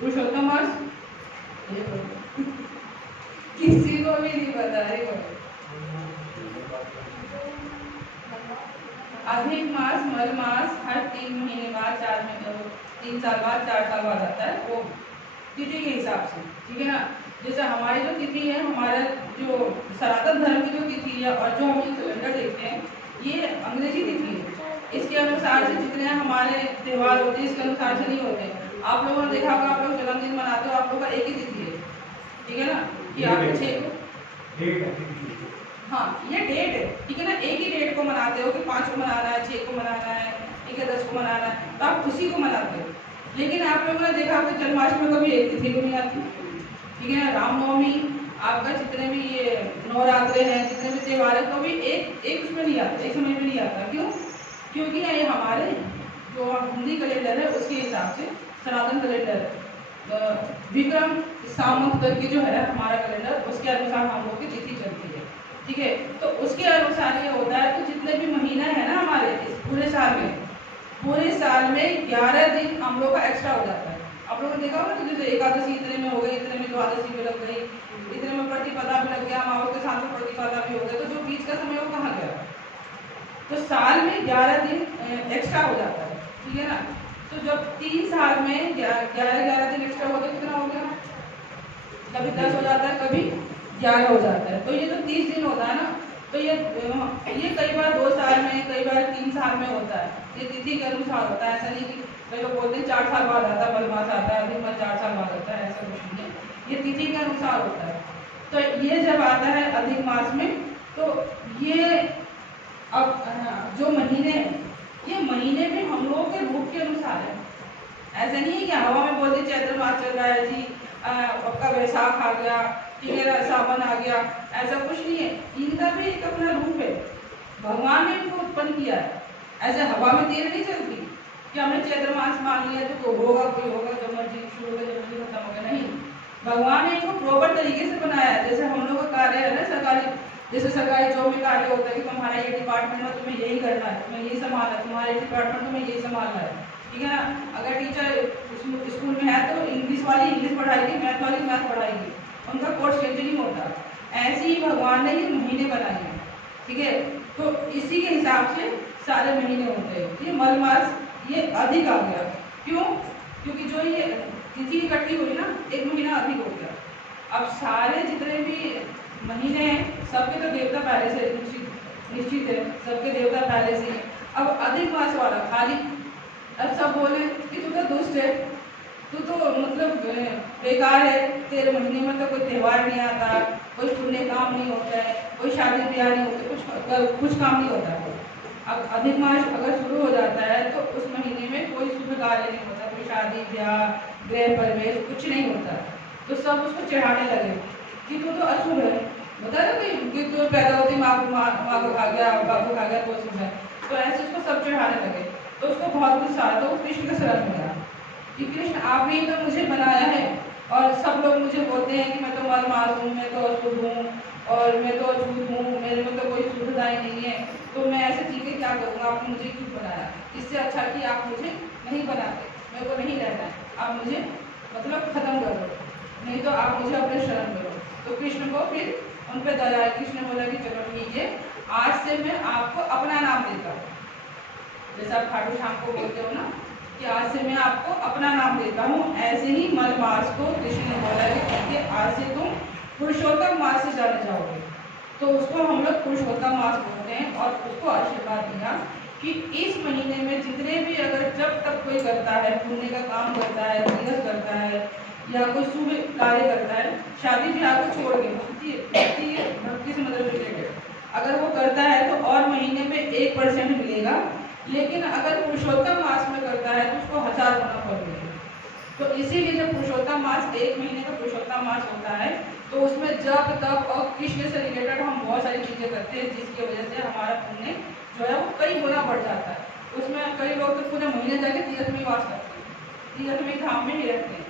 पुरुषोत्तम मास, किसी को भी नहीं पता है। अधिक मास, मलमास हर 3 महीने बाद, 3 साल बाद, 4 साल बाद आता है, वो तिथि के हिसाब से, ठीक है ना। जैसे हमारी जो तिथि है, हमारा जो सनातन धर्म की जो तिथि है और जो हम ये कैलेंडर देखते हैं, ये अंग्रेजी तिथि है। इसके अनुसार से जितने हमारे त्यौहार होते हैं इसके अनुसार से नहीं होते। आप लोगों ने देखा होगा, आप लोग जन्मदिन मनाते हो, आप लोगों का एक ही तिथि है, ठीक है ना, कि आप 6 को, हाँ ये डेट है, ठीक है ना, एक ही डेट को मनाते हो कि 5 को मनाना है, 6 को मनाना है, ठीक है, 10 को मनाना है, तो आप उसी को मनाते हो। लेकिन आप लोगों ने देखा कि जन्माष्टमी कभी एक तिथि को नहीं आती, ठीक है ना। रामनवमी, आपका जितने भी ये नवरात्रे हैं, जितने भी त्यौहार है, कभी एक उसमें नहीं आता, एक समय में नहीं आता। क्यों? क्योंकि ये हमारे जो हिंदी कैलेंडर है उसके हिसाब से, सनातन कैलेंडर विक्रम सामंत करके जो है हमारा कैलेंडर, उसके अनुसार हम लोग की तिथि चलती है, ठीक है। तो उसके अनुसार ये होता है कि जितने भी महीना है ना हमारे इस पूरे साल में 11 दिन हम लोग का एक्स्ट्रा हो जाता है। आप लोगों ने देखा होगा तो जैसे एकादशी इतने में हो गई, इतने में द्वादशी भी लग गई, इतने में प्रतिपदा भी लग गया, अमावस के साथ में प्रतिपदा भी हो गया, तो जो बीच का समय वो कहाँ गया? तो साल में 11 दिन एक्स्ट्रा हो जाता है, ठीक है ना। तो जब 3 साल में 11 दिन एक्स्ट्रा होता है, कितना हो गया? कभी 10 हो जाता है, कभी 11 हो जाता है। तो ये जो 30 दिन होता है ना, तो ये कई बार 2 साल में, कई बार 3 साल में होता है। ये तिथि के अनुसार होता है, ऐसा नहीं कि कई लोग बोलते हैं 4 साल बाद आता है, मलमास आता है, अधिक मास 4 साल बाद आता है, ऐसा कुछ नहीं है। ये तिथि के अनुसार होता है। तो ये जब आता है अधिक मास में, तो ये अब जो महीने हैं, ये महीने में हम लोगों के रूप के अनुसार है। ऐसा नहीं है कि हवा में बोलते चैत्र मास चल रहा है जी, आपका वैसाख आ गया, ठीक है, सावन आ गया, ऐसा कुछ नहीं है। इनका भी एक अपना रूप है, भगवान ने इनको उत्पन्न किया है। ऐसे हवा में देर नहीं चलती कि हमने चैत्र मास मान लिया तो होगा, कोई होगा, जब मर्जी शुरू होगा, जब मर्जी खत्म होगा, नहीं। भगवान ने इनको प्रॉपर तरीके से बनाया है। जैसे हम लोग का कार्य है ना सरकारी, जैसे सरकारी जॉब में कार्य होता है कि तुम्हारा ये डिपार्टमेंट में तुम्हें यही करना है, तुम्हें यही संभालना है, तुम्हारे डिपार्टमेंट में यही संभालना है, ठीक है ना। अगर टीचर स्कूल में है तो इंग्लिश वाली इंग्लिश पढ़ाएगी, मैथ वाली मैथ पढ़ाएगी, उनका कोर्स चेंज नहीं होता। ऐसे ही भगवान ने ये महीने बनाए हैं, ठीक है। तो इसी के हिसाब से सारे महीने होते हैं। ये मल मास ये अधिक आ गया, क्यों? क्योंकि जो ये तिथि इकट्ठी हुई ना, एक महीना अधिक हो गया। अब सारे जितने भी महीने हैं सबके तो देवता पहले से निश्चित है, सबके देवता पहले से। अब अधिक मास वाला खाली, अब सब बोले कि तू तो दुष्ट है, तू तो मतलब बेकार है, तेरे महीने में तो कोई त्यौहार नहीं आता, कोई पुण्य काम नहीं होता है, कोई शादी ब्याह नहीं होते, कुछ काम नहीं होता है। अब अधिक मास अगर शुरू हो जाता है तो उस महीने में कोई शुभ कार्य नहीं होता, कोई शादी ब्याह गृह प्रवेश कुछ नहीं होता। तो सब उसको चढ़ाने लगे कि तू तो अशुभ है, बता ना कि तू पैदा होती माँ को खा गया, बाबू खा गया, तो अशुभ है। तो ऐसे उसको सब चढ़ाने लगे। तो उसको बहुत गुस्सा आया, तो कृष्ण का शरण में गया कि कृष्ण आपने तो मुझे बनाया है और सब लोग मुझे बोलते हैं कि मैं तो मल मास हूँ, मैं तो अशुभ हूँ और मैं तो अछूत हूँ, मेरे में तो कोई शुद्धता ही नहीं है, तो मैं ऐसे चीज़ें क्या करूँगा? आपने मुझे क्यों बनाया? इससे अच्छा कि आप मुझे नहीं बनाते, मेरे को नहीं रहना है, आप मुझे मतलब खत्म कर दो, नहीं तो आप मुझे अपने शरण करो। तो कृष्ण को फिर उन पर दया है। कृष्ण बोला कि चलो ठीक है, आज से मैं आपको अपना नाम देता हूँ। जैसे आप खाटू श्याम को बोलते हो ना कि आज से मैं आपको अपना नाम देता हूँ, ऐसे ही मल मास को कृष्ण ने बोला कि आज से तुम पुरुषोत्तम मास से जाने जाओगे। तो उसको हम लोग पुरुषोत्तम मास बोलते हैं। और उसको आशीर्वाद दिया कि इस महीने में जितने भी अगर जब तक कोई करता है, पुण्य का काम करता है, तीर्थ करता है या कोई शुभ कार्य करता है, शादी ब्याह को छोड़ के भक्ति से मतलब रिलेटेड अगर वो करता है तो और महीने में 1% मिलेगा, लेकिन अगर पुरुषोत्तम मास में करता है तो उसको 1000 गुना फल मिलेगा। तो इसीलिए जब पुरुषोत्तम मास 1 महीने का पुरुषोत्तम मास होता है तो उसमें जप तप और कृष्ण से रिलेटेड हम बहुत सारी चीज़ें करते हैं, जिसकी वजह से हमारा पुण्य जो है वो कई गुना बढ़ जाता है। उसमें कई लोग तो पूरे महीने जाके तीर्थ में वास करते हैं, तीर्थ में धाम में ही रहते हैं।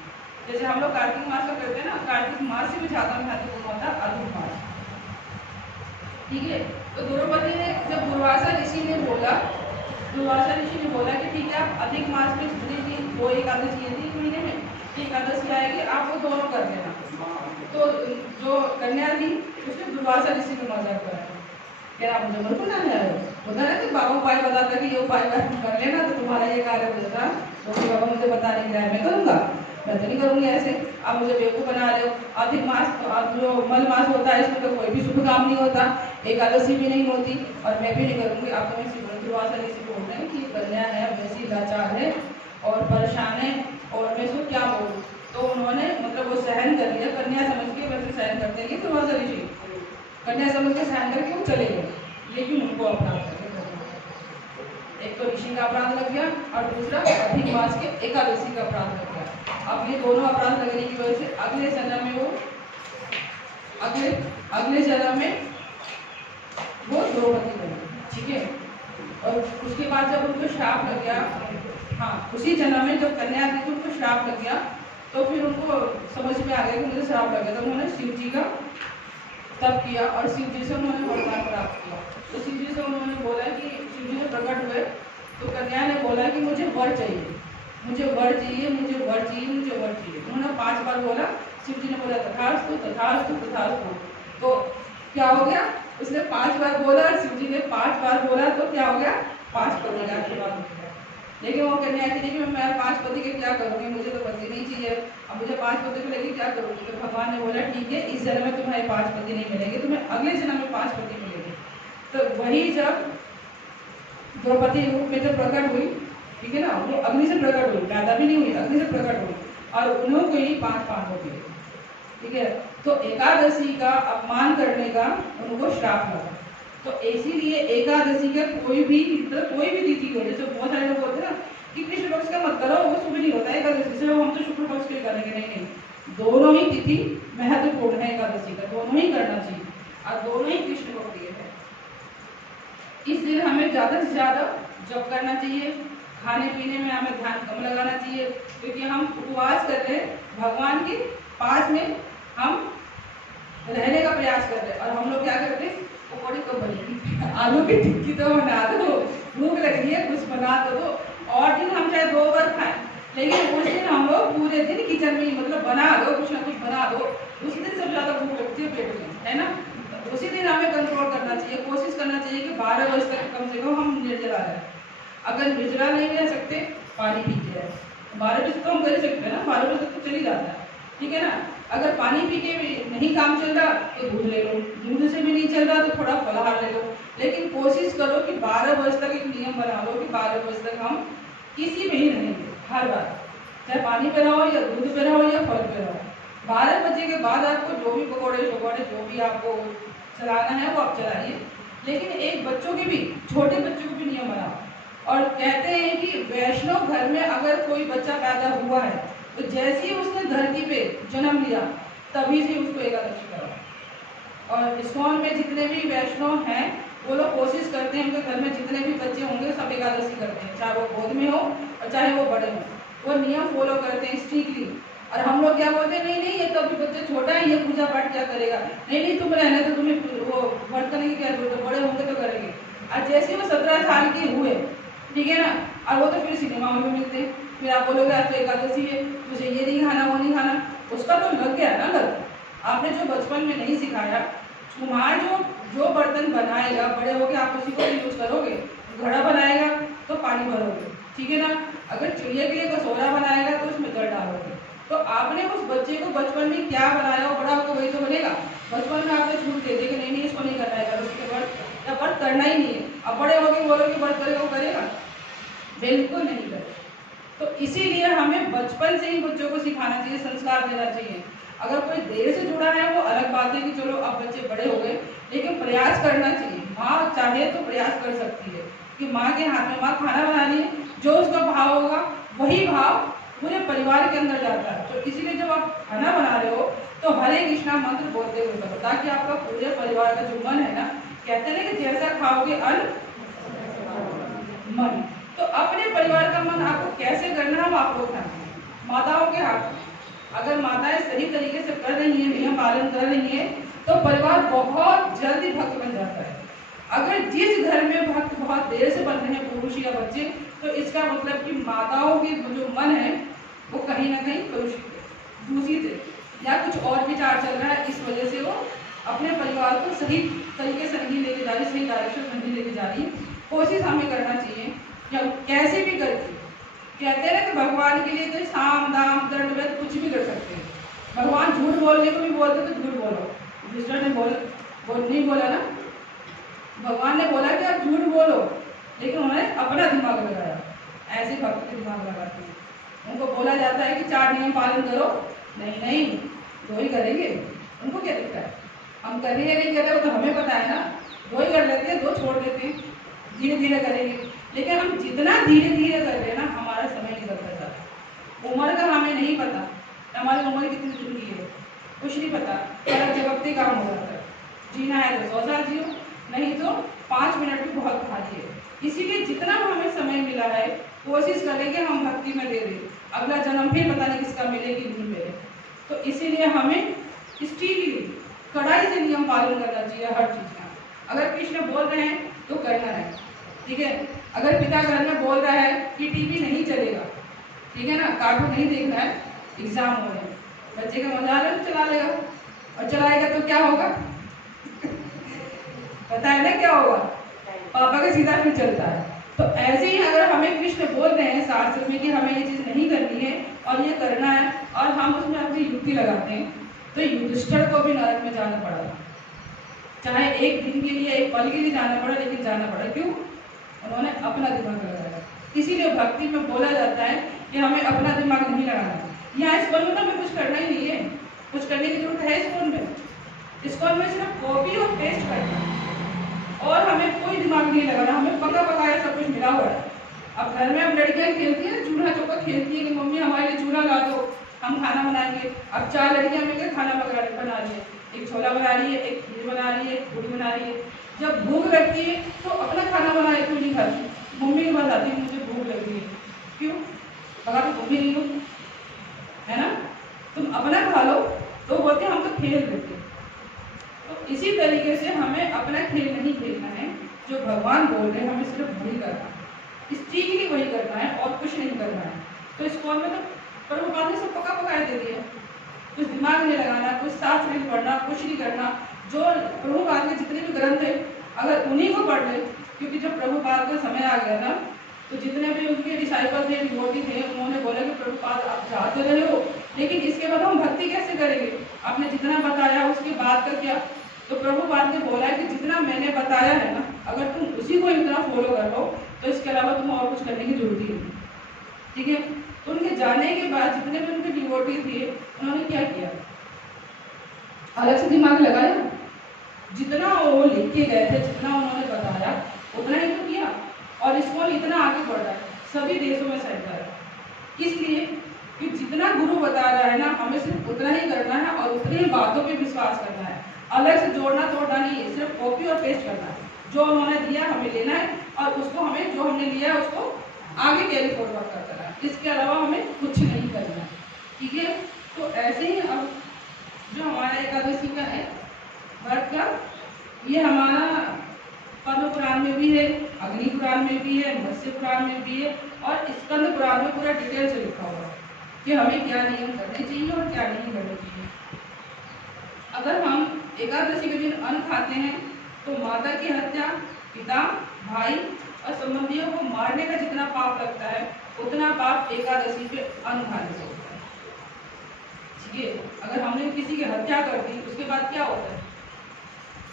जैसे हम लोग कार्तिक मास में करते हैं ना, कार्तिक मास से भी ज़्यादा महत्वपूर्ण होता है अधिक मास, ठीक है। तो द्रौपदी ने जब दुर्वासा ऋषि ने बोला कि ठीक है आप अधिक मास में जितनी 2 एकादशी है 3 महीने में एकादशी आएगी, आप वो दोनों कर देना। तो जो कन्या थी उसने दुर्वासा ऋषि को मजाक कराया, कह रहा मुझे बिल्कुल ना है, होता ना कि बाबा उपाय बताता कि ये उपाय कर लेना तो तुम्हारा ये कार्य हो जाता। तो बाबा मुझे बताने के लिए मैं करूँगा, मैं तो नहीं करूँगी ऐसे, आप मुझे बेवकूफ़ बना रहे हो। अधिक मास जो मल मास होता है इसमें तो कोई भी शुभ काम नहीं होता, एकादशी भी नहीं होती और मैं भी नहीं करूँगी। आप तो मैं दुर्वासा ऋषि बोलते हैं कि कन्या है, वैसी लाचार है और परेशान है और मैं इसको क्या बोलूँ। तो उन्होंने मतलब वो सहन कर लिया, कन्या समझ के वैसे सहन करते हैं कि दुर्वासा ऋषि कन्या समझ के सहन करके वो चले गए, लेकिन उनको अपराध करके एक तो ऋषि का अपराध लग गया और दूसरा अधिक मास के एकादशी का अपराध लग गया। अब ये दोनों अपराध लगने की वजह से अगले जन्म में वो द्रौपदी बनी, ठीक है। और उसके बाद जब उनको श्राप लग गया, हाँ उसी जन्म में जब कन्या थी तो उनको श्राप लग गया, तो फिर उनको समझ में आ गया कि मुझे श्राप लग गया। तो उन्होंने शिव जी का तप किया और शिव जी से उन्होंने वरदान प्राप्त किया। तो शिव जी से उन्होंने बोला कि शिव जी ने प्रकट हुए तो कन्या ने बोला कि मुझे वर चाहिए, मुझे वर चाहिए, मुझे वर चाहिए, मुझे वर चाहिए। उन्होंने 5 बार बोला, शिव जी ने बोला तथास्तु तथास्तु तथास्तु। तो क्या हो गया, उसने 5 बार बोला और शिव जी ने 5 बार बोला, तो क्या हो गया 5 पति का आशीर्वाद हो गया। लेकिन वो कन्या कहती कि मैं 5 पति के क्या करूँगी, मुझे तो पति नहीं चाहिए, अब मुझे 5 पति मिलेगी क्या करूँगी। तो भगवान ने बोला ठीक है, इस जन्म में तुम्हारे 5 पति नहीं मिलेंगे, तुम्हें अगले जन्म में 5 पति मिलेंगे। तो वही जब द्रौपदी रूप में जब प्रकट हुई, ठीक है ना, वो अग्नि से प्रकट हुई, पैदा भी नहीं हुई, अग्नि से प्रकट हुई और उन्होंने को ही 5 पांडव मिले, ठीक है। तो एकादशी का अपमान करने का उनको श्राप लगा। तो इसीलिए एकादशी का कोई भी तिथि हो, जैसे बहुत सारे लोग बोलते हैं ना कि कृष्ण पक्ष का मत करो, वो शुभ नहीं होता है एकादशी से, हम तो शुक्ल पक्ष के करेंगे। नहीं, दोनों ही तिथि महत्वपूर्ण है एकादशी का, दोनों ही करना चाहिए और दोनों ही कृष्ण को प्रिय है। इस दिन हमें ज़्यादा से ज़्यादा जप करना चाहिए, खाने पीने में हमें ध्यान कम लगाना चाहिए, क्योंकि हम उपवास कर रहे हैं, भगवान के पास में हम रहने का प्रयास कर रहे हैं। और हम लोग क्या करते हैं, पकौड़ी कब बनेगी, आलू की टिक्की तो बना दो, भूख लग रही है कुछ बना तो दो। और दिन हम चाहे 2 बार बना दो, उसी दिन सबसे ज़्यादा भूख लगती है पेट में, है ना। तो उसी दिन हमें कंट्रोल करना चाहिए, कोशिश करना चाहिए कि 12 बजे तक कम से कम हम निर्जला रहें। अगर निर्जला नहीं रह सकते, पानी पीते हैं। 12 बजे तो हम कर ही सकते हैं ना, 12 बजे तक तो चल ही जाता है, ठीक है ना। अगर पानी पी के भी नहीं काम चल रहा तो दूध ले लो, दूध से भी नहीं चल रहा तो थोड़ा फलाहार ले लो, लेकिन कोशिश करो कि 12 बजे तक एक नियम बना लो कि 12 बजे तक हम किसी में ही रहेंगे हर बार, चाहे पानी पे रहो या दूध पे रहो या फल पे रहो। 12 बजे के बाद आपको जो भी पकौड़े शकौड़े जो भी आपको चलाना है वो आप चलाइए, लेकिन एक बच्चों के भी, छोटे बच्चों को भी नियम बनाओ। और कहते हैं कि वैष्णव घर में अगर कोई बच्चा पैदा हुआ है तो जैसे ही उसने धरती पे जन्म लिया तभी से उसको एकादशी करो। और इस्कॉन में जितने भी वैष्णव हैं वो लोग कोशिश करते हैं, उनके घर में जितने भी बच्चे होंगे सब एकादशी करते हैं, चाहे वो गोद में हो और चाहे वो बड़े हो, वो नियम फॉलो करते हैं स्ट्रिक्टली। और हम लोग क्या बोलते हैं, नहीं नहीं ये तो अभी बच्चा छोटा है, ये पूजा पाठ क्या करेगा, नहीं नहीं तुम रहने तो तुम्हें वो व्रत करने की क्या जरूरत है, बड़े होंगे तो करेंगे। और जैसे वो 17 साल के हुए, ठीक है ना, और वो तो फिर सिनेमा में मिलते हैं, फिर आप बोलोगे आज तो एकादशी है, तुझे ये नहीं खाना वो नहीं खाना, उसका तो लग गया ना लग। आपने जो बचपन में नहीं सिखाया, कुम्हार जो बर्तन बनाएगा बड़े होके आप उसी को यूज करोगे। घड़ा बनाएगा तो पानी भरोगे, ठीक है ना। अगर चिड़िया के लिए कसौरा बनाएगा तो उसमें जल डालोगे। तो आपने उस बच्चे को बचपन में क्या बनाया हो, बड़ा होकर वही तो बनेगा। बचपन में आपने छूट दे दी कि नहीं नहीं इसको नहीं करना है, उसके बाद या व्रत करना ही नहीं है, अब बड़े होकर बोलोगे व्रत करेगा, वो करेगा? बिल्कुल नहीं करेगा। तो इसीलिए हमें बचपन से ही बच्चों को सिखाना चाहिए, संस्कार देना चाहिए। अगर कोई देर से जुड़ा है वो अलग बात है कि चलो अब बच्चे बड़े हो गए, लेकिन प्रयास करना चाहिए। माँ चाहे तो प्रयास कर सकती है कि माँ के हाथ में, माँ खाना बना रही है, जो उसका भाव होगा वही भाव पूरे परिवार के अंदर जाता है। तो इसीलिए जब आप खाना बना रहे हो तो हरे कृष्णा मंत्र बोलते हुए करो, ताकि आपका पूरे परिवार का जो मन है ना, कहते हैं कि जैसा खाओगे अन्न मन, तो अपने परिवार का मन आपको कैसे करना है आप लोग जानते हैं, माताओं के हाथ। अगर माताएं सही तरीके से कर रही है, नियम पालन कर रही है, तो परिवार बहुत जल्दी भक्त बन जाता है। अगर जिस घर में भक्त बहुत देर से बन रहे हैं, पुरुष या बच्चे, तो इसका मतलब कि माताओं की जो मन है वो कहीं ना कहीं दूषित है या कुछ और विचार चल रहा है, इस वजह से वो अपने परिवार को सही तरीके से नहीं लेके जा रही, सही डायरेक्शन में नहीं लेके जा रही। कोशिश हमें करना चाहिए या कैसे भी करके, कहते हैं ना कि भगवान के लिए तो साम दाम दंड व्रत कुछ भी कर सकते हैं। भगवान झूठ बोलने को भी बोलते तो झूठ बोलो, दूसरा ने नहीं बोला ना, भगवान ने बोला कि आप झूठ बोलो, लेकिन उन्होंने अपना दिमाग लगाया। ऐसे भक्त के दिमाग लगाते हैं, उनको बोला जाता है कि 4 नियम पालन करो, नहीं नहीं 2 ही करेंगे, उनको क्या दिक्कत है, हम कर रहे हैं नहीं कर रहे, वो तो हमें पता है ना, 2 ही कर लेते हैं, 2 छोड़ देते हैं, धीरे धीरे करेंगे। लेकिन हम जितना धीरे धीरे कर रहे हैं ना, हमारा समय निकलता जाता है। उम्र का हमें नहीं पता, हमारी उम्र कितनी जिंदगी है कुछ नहीं पता, पर जगते काम हो जाता है। जीना है तो 100 साल जियो, नहीं तो 5 मिनट भी बहुत भारी है। इसीलिए जितना हमें समय मिला है कोशिश करेंगे हम भक्ति में दे दें। अगला जन्म फिर पता नहीं किसका मिले कि नहीं मिले, तो इसीलिए हमें स्ट्रिक्टली कड़ाई से नियम पालन करना चाहिए हर चीज़ का। अगर कृष्ण बोल रहे हैं तो करना है, ठीक है। अगर पिता घर में बोल रहा है कि टीवी नहीं चलेगा, ठीक है ना, कार्टून नहीं देखना है, एग्जाम हो रहे हैं, बच्चे का मजा आ रहा है तो चला लेगा, और चलाएगा तो क्या होगा पता है ना क्या होगा, पापा का सीधा फिर चलता है। तो ऐसे ही अगर हमें कृष्ण बोल रहे हैं शास्त्र में कि हमें ये चीज़ नहीं करनी है और ये करना है, और हम उसमें अपनी युक्ति लगाते हैं, तो युधिष्ठिर को भी नरक में जाना पड़ा, चाहे एक दिन के लिए, एक पल के लिए जाना पड़ा, लेकिन जाना पड़ा। क्यों? उन्होंने अपना दिमाग लगाया। इसीलिए भक्ति में बोला जाता है कि हमें अपना दिमाग नहीं लगाना। यहाँ इस्कॉन में तो हमें कुछ करना ही नहीं है, कुछ करने की जरूरत है इस्कॉन में? इस्कॉन में सिर्फ कॉपी और पेस्ट करना, और हमें कोई दिमाग नहीं लगाना, हमें पका पकाया सब कुछ मिला हुआ है। अब घर में अब लड़कियाँ खेलती हैं, चूल्हा चौका खेलती है कि मम्मी हमारे लिए चूल्हा ला दो, हम खाना बनाएंगे। अब 4 लड़कियाँ मिलकर खाना बना रही है, एक छोला बना रही है, एक खीर बना रही है, एक पूरी बना रही है। जब भूख लगती है तो अपना खाना बनाए, क्यों नहीं खाती? मम्मी के पास आती है, मुझे भूख लग रही है, क्यों? अगर तो तुम भी नहीं हो, है ना, तुम अपना खा लो, तो बोलते हम तो खेल लेते। तो इसी तरीके से हमें अपना खेल नहीं खेलना है, जो भगवान बोल रहे हैं हमें सिर्फ वही करना है, स्ट्रिक्टली वही करना है और कुछ नहीं करना है। तो इस्कॉन में तो प्रभुपाद ने सब पका पकाए दे दिया, कुछ दिमाग नहीं लगाना, कुछ शास्त्र नहीं पढ़ना, कुछ नहीं करना। जो प्रभुपाद के जितने भी ग्रंथ है अगर उन्हीं को पढ़ ले, क्योंकि जब प्रभुपाद का समय आ गया था तो जितने भी उनके डिसाइपल थे, डिवोटी थे, उन्होंने बोला कि प्रभुपाद आप जाते रहे हो, लेकिन इसके बाद हम भक्ति कैसे करेंगे, आपने जितना बताया उसके बाद का क्या। तो प्रभुपाद ने बोला है कि जितना मैंने बताया है ना, अगर तुम उसी को इतना फॉलो कर लो तो इसके अलावा तुम और कुछ करने की जरूरत ही नहीं। ठीक है, तो उनके जाने के बाद जितने भी उनके डिवोटी थे उन्होंने क्या किया, अलग से दिमाग लगाया, जितना वो लिख के गए थे, जितना उन्होंने बताया उतना ही तो किया। और इसको इतना आगे बढ़ रहा है, सभी देशों में फैल रहा है। इसलिए कि जितना गुरु बता रहा है ना, हमें सिर्फ उतना ही करना है और उतनी ही बातों पे विश्वास करना है। अलग से जोड़ना तोड़ना नहीं है, सिर्फ कॉपी और पेस्ट करना है। जो उन्होंने दिया हमें लेना है और उसको हमें, जो हमने लिया है उसको आगे कैरी फॉरवर्ड करना है। इसके अलावा हमें कुछ नहीं करना है। ठीक है, तो ऐसे ही अब जो हमारा एकादशी का है व्रत का, ये हमारा पद्म पुराण में भी है, अग्नि पुराण में भी है, मत्स्य पुराण में भी है और स्कंद पुराण में पूरा डिटेल से लिखा हुआ है कि हमें क्या नियम करने चाहिए और क्या नहीं करने चाहिए। अगर हम एकादशी के दिन अन्न खाते हैं तो माता की हत्या, पिता, भाई और संबंधियों को मारने का जितना पाप लगता है उतना पाप एकादशी पे अन्न खाने से होता है। ठीक है, अगर हमने किसी की हत्या कर दी उसके बाद क्या होता है,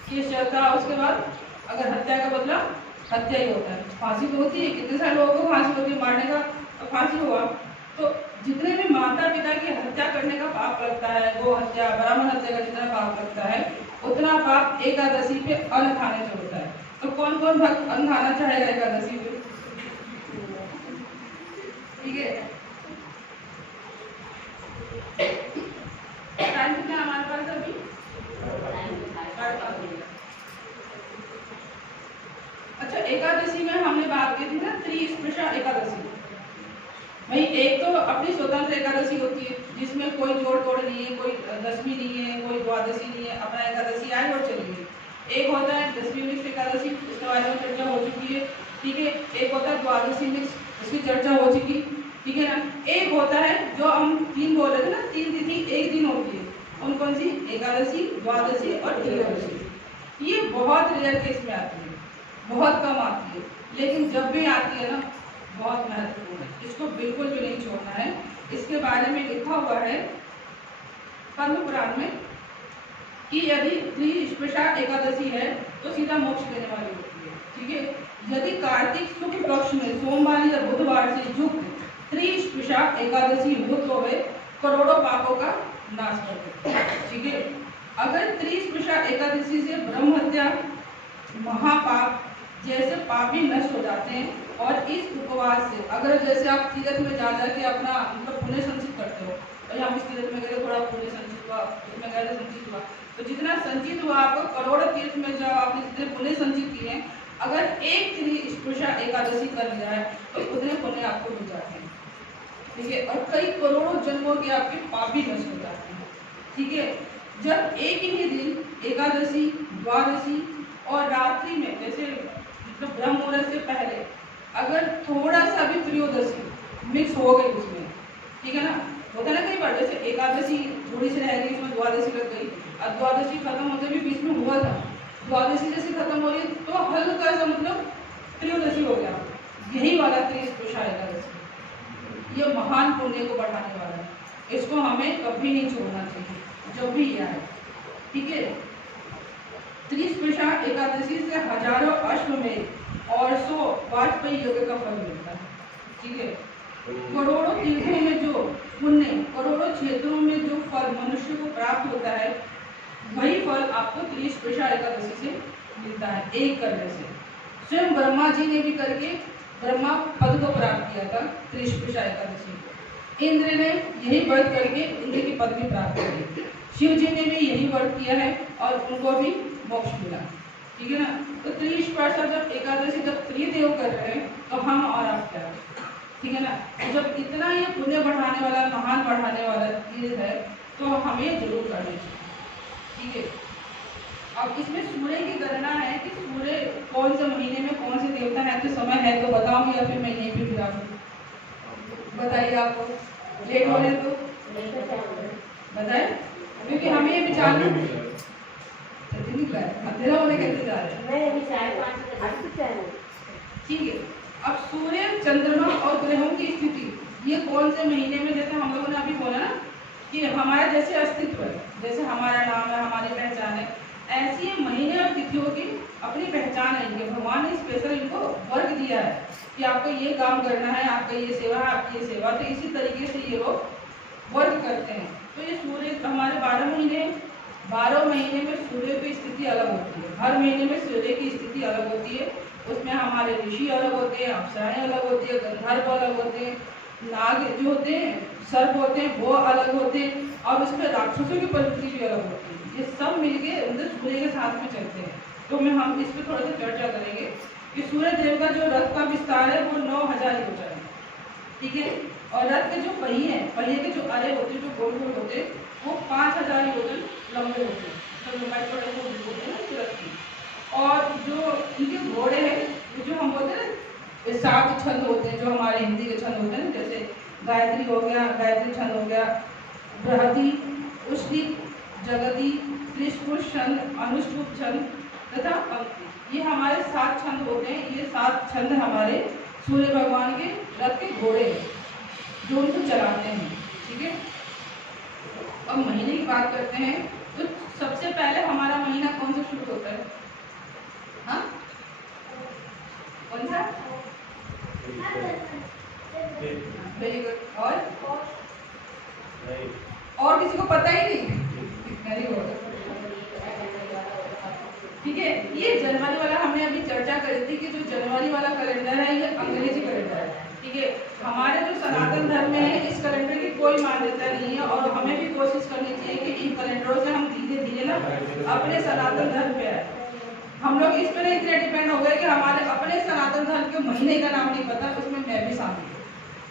केस चलता है, उसके बाद अगर हत्या का बदला हत्या ही होता है, फांसी तो होती है। कितने सारे लोगों को फांसी होती है, मारने का फांसी हुआ। तो जितने भी माता पिता की हत्या करने का पाप लगता है, गो हत्या, ब्राह्मण हत्या का जितना पाप लगता है उतना पाप एकादशी पे अन्न खाने से होता है। तो कौन कौन भक्त अन्न खाना चाहेगा एकादशी पे? ठीक है, टाइम कितना हमारे पास अभी? अच्छा, एकादशी में हमने बात की थी ना त्रिस्पर्शा एकादशी। भाई एक तो अपनी स्वतंत्र एकादशी होती है जिसमें कोई जोड़ तोड़ नहीं है, कोई दशमी नहीं है, कोई द्वादशी नहीं है, अपना एकादशी आए और चली गई। एक होता है दशमी मिक्स एकादशी, इसके बारे में चर्चा हो चुकी है। ठीक है, एक होता है द्वादशी मिक्स, इसकी चर्चा हो चुकी। ठीक है ना, एक होता है जो हम तीन बोल रहे थे ना, तीन तिथि एक दिन होती है, कौन कौन सी? एकादशी, द्वादशी और त्रयोदशी। ये बहुत रेयर केस में आती है, बहुत कम आती है, लेकिन जब भी आती है ना बहुत महत्वपूर्ण है, इसको बिल्कुल भी नहीं छोड़ना है। इसके बारे में लिखा हुआ है पद्म पुराण में कि यदि त्रिस्पर्शा एकादशी है तो सीधा मोक्ष देने वाली होती है। ठीक है, यदि कार्तिक शुक्ल पक्ष में सोमवार या बुधवार से युक्त त्रिस्पर्शा एकादशी हो तो वे करोड़ों पापों का नाश करते हैं। ठीक है, अगर त्रिस्पर्शा एकादशी से ब्रह्म हत्या, महापाप जैसे पाप भी नष्ट हो जाते हैं। और इस उपवास से अगर जैसे आप तीर्थ में जा के अपना मतलब पुण्य संचित करते हो, और हम इस तीर्थ में गए थोड़ा पुण्य संचित हुआ, इसमें गए संचित हुआ, तो जितना संचित हुआ आपको करोड़ तीर्थ में जब आपने जितने पुण्य संचित किए हैं, अगर एक त्रिस्पर्शा एकादशी कर लिया है तो उतने पुण्य आपको मिल जाते हैं। ठीक है, और कई करोड़ों जन्मों के आपके पाप भी नष्ट हो जाते हैं। ठीक है, जब एक ही दिन एकादशी, द्वादशी और रात्रि में जैसे मतलब ब्रह्म मुहूर्त से पहले अगर थोड़ा सा भी त्रयोदशी मिक्स हो गई उसमें, ठीक है ना, होता है ना कई बार जैसे एकादशी थोड़ी सी रह गई, इसमें द्वादशी लग गई, और द्वादशी खत्म होते भी बीच में हुआ था, द्वादशी जैसे खत्म हो रही तो हल्का सा मतलब त्रयोदशी हो गया, यही वाला त्रिस्पर्शा एकादशी, ये महान पुण्य को बढ़ाने वाला है, इसको हमें कभी नहीं छोड़ना चाहिए जब भी यह आए। ठीक है, त्रिस्पर्शा एकादशी से हजारों अश्वमेध और 100 वाजपेयी यज्ञ का फल मिलता है। ठीक है, करोड़ों तीर्थों में जो पुण्य, करोड़ों क्षेत्रों में जो फल मनुष्य को प्राप्त होता है, वही फल आपको त्रिस्पर्शा एकादशी से मिलता है, एक करने से। स्वयं ब्रह्मा जी ने भी करके ब्रह्मा पद को प्राप्त किया था त्रिस्पर्शा एकादशी। इंद्र ने यही व्रत करके इंद्र की पद भी प्राप्त की, शिव जी ने भी यही व्रत किया है और उनको भी मोक्ष मिला। ठीक है ना, तो त्रिस्पर्शा जब एकादशी जब त्रिदेव कर रहे हैं तो हम और आप क्या? ठीक है ना, तो जब इतना ये पुण्य बढ़ाने वाला, महान बढ़ाने वाला चीज है तो हमें जरूर करनी चाहिए। ठीक है, अब इसमें सूर्य की गणना है कि सूर्य कौन से महीने में कौन से देवता है, तो समय है तो बताऊंगी या फिर मैं यहीं पे गिरा दूँ? बताइए, आपको लेट हो रहे तो बताए, क्योंकि हमें ये विचार अंधेरा होने कैसे जा रहे हैं। ठीक है, अब सूर्य, चंद्रमा और ग्रहों की स्थिति ये कौन से महीने में, जैसे हम लोगों ने अभी बोला ना कि हमारा जैसे अस्तित्व है, जैसे हमारा नाम है, हमारी पहचान है, ऐसी ये महीने और तिथियों की अपनी पहचान है। इनके भगवान ने स्पेशल इनको वर्ग दिया है कि आपको ये काम करना है, आपका ये सेवा है, आपकी ये सेवा, तो इसी तरीके से ये लोग वर्ग करते हैं। तो ये सूर्य हमारे 12 महीने, 12 महीने में सूर्य की स्थिति अलग होती है, हर महीने में सूर्य की स्थिति अलग होती है। उसमें हमारे ऋषि अलग होते हैं, अप्सराएं अलग होती है, गंधर्व अलग होते हैं, नाग जो होते हैं, सर्प होते हैं, वो अलग होते हैं, और उसमें राक्षसों की प्रवृत्ति भी अलग होती है। ये सब मिलके उनके सूर्य के साथ में चलते हैं। तो हम इस पर थोड़ा सा चर्चा करेंगे कि सूर्य देव का जो रथ का विस्तार है वो 9000 योजन है, ठीक है, और रथ के जो पहिए हैं, पहिए के जो अरे होते हैं, जो गोल गोल होते हैं, वो 5000 योजन लंबे होते हैं, तो लंबाई थोड़े होते हैं ना रथ की। और जो इनके घोड़े हैं, जो हम बोलते हैं ना 7 छंद होते हैं, जो हमारे हिंदी के छंद होते हैं ना, जैसे गायत्री हो गया, गायत्री छंद हो गया, बृहति, उष्णिक, जगति, त्रिशपुर छंद, अनुष्टुप छंद तथा पंक्ति, ये हमारे 7 छंद होते हैं। ये 7 छंद हमारे सूर्य भगवान के रथ के घोड़े हैं जो उनको चलाते हैं, ठीक है। अब महीने की बात करते हैं, तो सबसे पहले हमारा महीना कौन सा शुरू होता है? हाँ, कौन सा? Very good. और किसी को पता ही नहीं? वेरी गुड, ठीक है। ये जनवरी वाला हमने अभी चर्चा करी थी कि जो जनवरी वाला कैलेंडर है ये अंग्रेजी कैलेंडर है, ठीक है। हमारे जो सनातन धर्म में है इस कैलेंडर की कोई मान्यता नहीं है, और हमें भी कोशिश करनी चाहिए कि इन कैलेंडरों से हम धीरे धीरे ना अपने सनातन धर्म पे आए। हम लोग इस पर इतने डिपेंड हो गए कि हमारे अपने सनातन धर्म के महीने का नाम नहीं पता, उसमें मैं भी शामिल हूँ,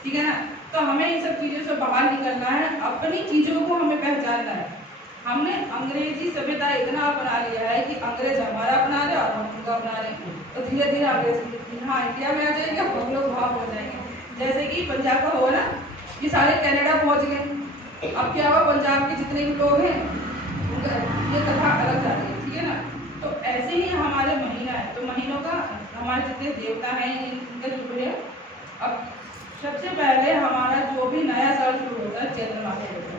ठीक है ना। तो हमें इन सब चीज़ों से बाहर निकलना है, अपनी चीज़ों को हमें पहचानना है। हमने अंग्रेजी सभ्यता इतना अपना लिया है कि अंग्रेज हमारा अपना रहे और हम उनका अपना रहे, तो धीरे धीरे अंग्रेज हाँ इंडिया में आ जाएंगे, हम लोग वहाँ पहुँच जाएंगे। जैसे कि पंजाब का हुआ ना, ये सारे कनाडा पहुँच गए, अब क्या हुआ, पंजाब के जितने भी लोग हैं उनका ये कथा अलग जा रही है, ठीक है ना। तो ऐसे ही हमारे महीना है, तो महीनों का हमारे जितने देवता हैं इनके जुड़े। अब सबसे पहले हमारा जो भी नया साल शुरू होता है चैत्र मास से होता है,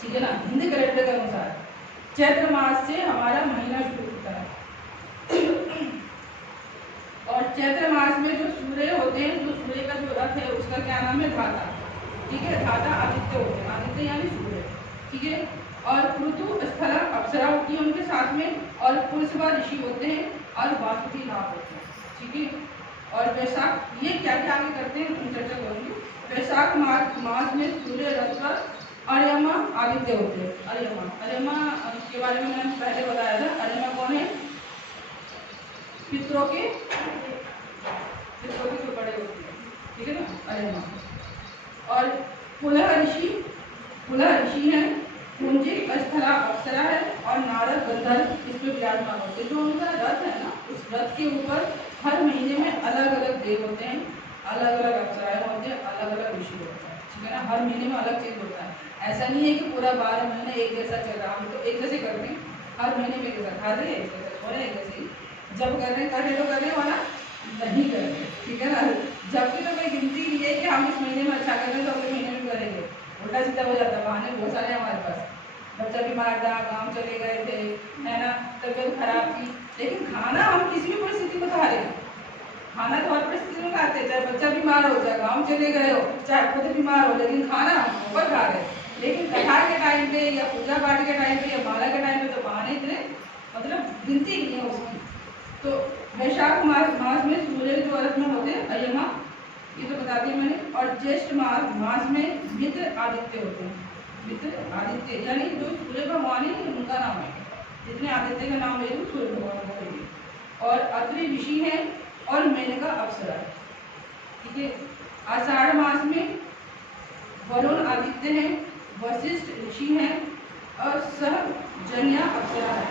ठीक है ना। हिंदी कैलेंडर के अनुसार चैत्र मास से हमारा महीना शुरू होता है। और चैत्र मास में जो सूर्य होते हैं, जो सूर्य का जो रथ है उसका क्या नाम है? धाता, ठीक है। धाता आदित्य होते हैं, आदित्य यानी सूर्य, ठीक है। और ऋतु स्थला अप्सरा होती है उनके साथ में, और पुरुषवा ऋषि होते हैं, और वासुकी नाग होते हैं, ठीक है। और वैशाख, ये क्या क्या आगे करते हैं हम चर्चा करूँगी। वैशाख मास में सूर्य रथ पर अर्यमा आदित्य होते हैं। अर्यमा के बारे में मैंने पहले बताया था। अर्यमा कौन है? पितरों के जो बड़े होते हैं, ठीक है ना, अर्यमा। और पुलह ऋषि हैं, कुंजिक स्थला अप्सरा है, और नारद गंधर्व इस पर विराजमान होते हैं। जो उनका रथ है ना, उस रथ के ऊपर हर महीने में अलग अलग देव होते हैं, अलग अलग अप्सराएं होते हैं, अलग अलग ऋषि होते हैं, ठीक है ना। हर महीने में अलग चीज होता है। ऐसा नहीं है कि पूरा 12 महीने एक जैसा चल रहा, हम तो एक जैसे करते हैं, हर महीने में एक जैसा खा रहे, एक जैसा सो रहे, एक जैसे ही जब कर रहे वाला नहीं कर रहे, ठीक है ना। जबकि तो कोई गिनती नहीं है कि हम इस महीने में अच्छा कर रहे हैं तो अगले महीने में करेंगे, उल्टा सीधा हो जाता है। बहाने बहुत सारे हमारे पास, बच्चा बीमार था, गाँव चले गए थे, है ना, तबीयत खराब थी, लेकिन खाना हम किसी भी परिस्थिति में खा रहे हैं। खाना तो हर परिस्थिति में खाते हैं, चाहे बच्चा बीमार हो, चाहे गाँव चले गए हो, चाहे खुद बीमार हो, लेकिन खाना ऊपर खा रहे हैं। लेकिन कथा के टाइम पे या पूजा पाठ के टाइम पे या माला के टाइम पे तो बहाने इतने मतलब गिनती नहीं है उसकी। तो वैशाख मास में सूर्य जो अर्थ में होते हैं अर्यमा, ये तो बता दिया मैंने। और ज्येष्ठ मास में मित्र आदित्य होते हैं। मित्र आदित्य यानी जो सूर्य भगवान है उनका नाम है, जितने आदित्य का नाम ले सूर्य भगवान का है। और अत्रि ऋषि है, और मेनका अप्सरा, ठीक है। आषाढ़ मास में वरुण आदित्य हैं, वशिष्ठ ऋषि हैं, और सहजन्या अप्सरा है,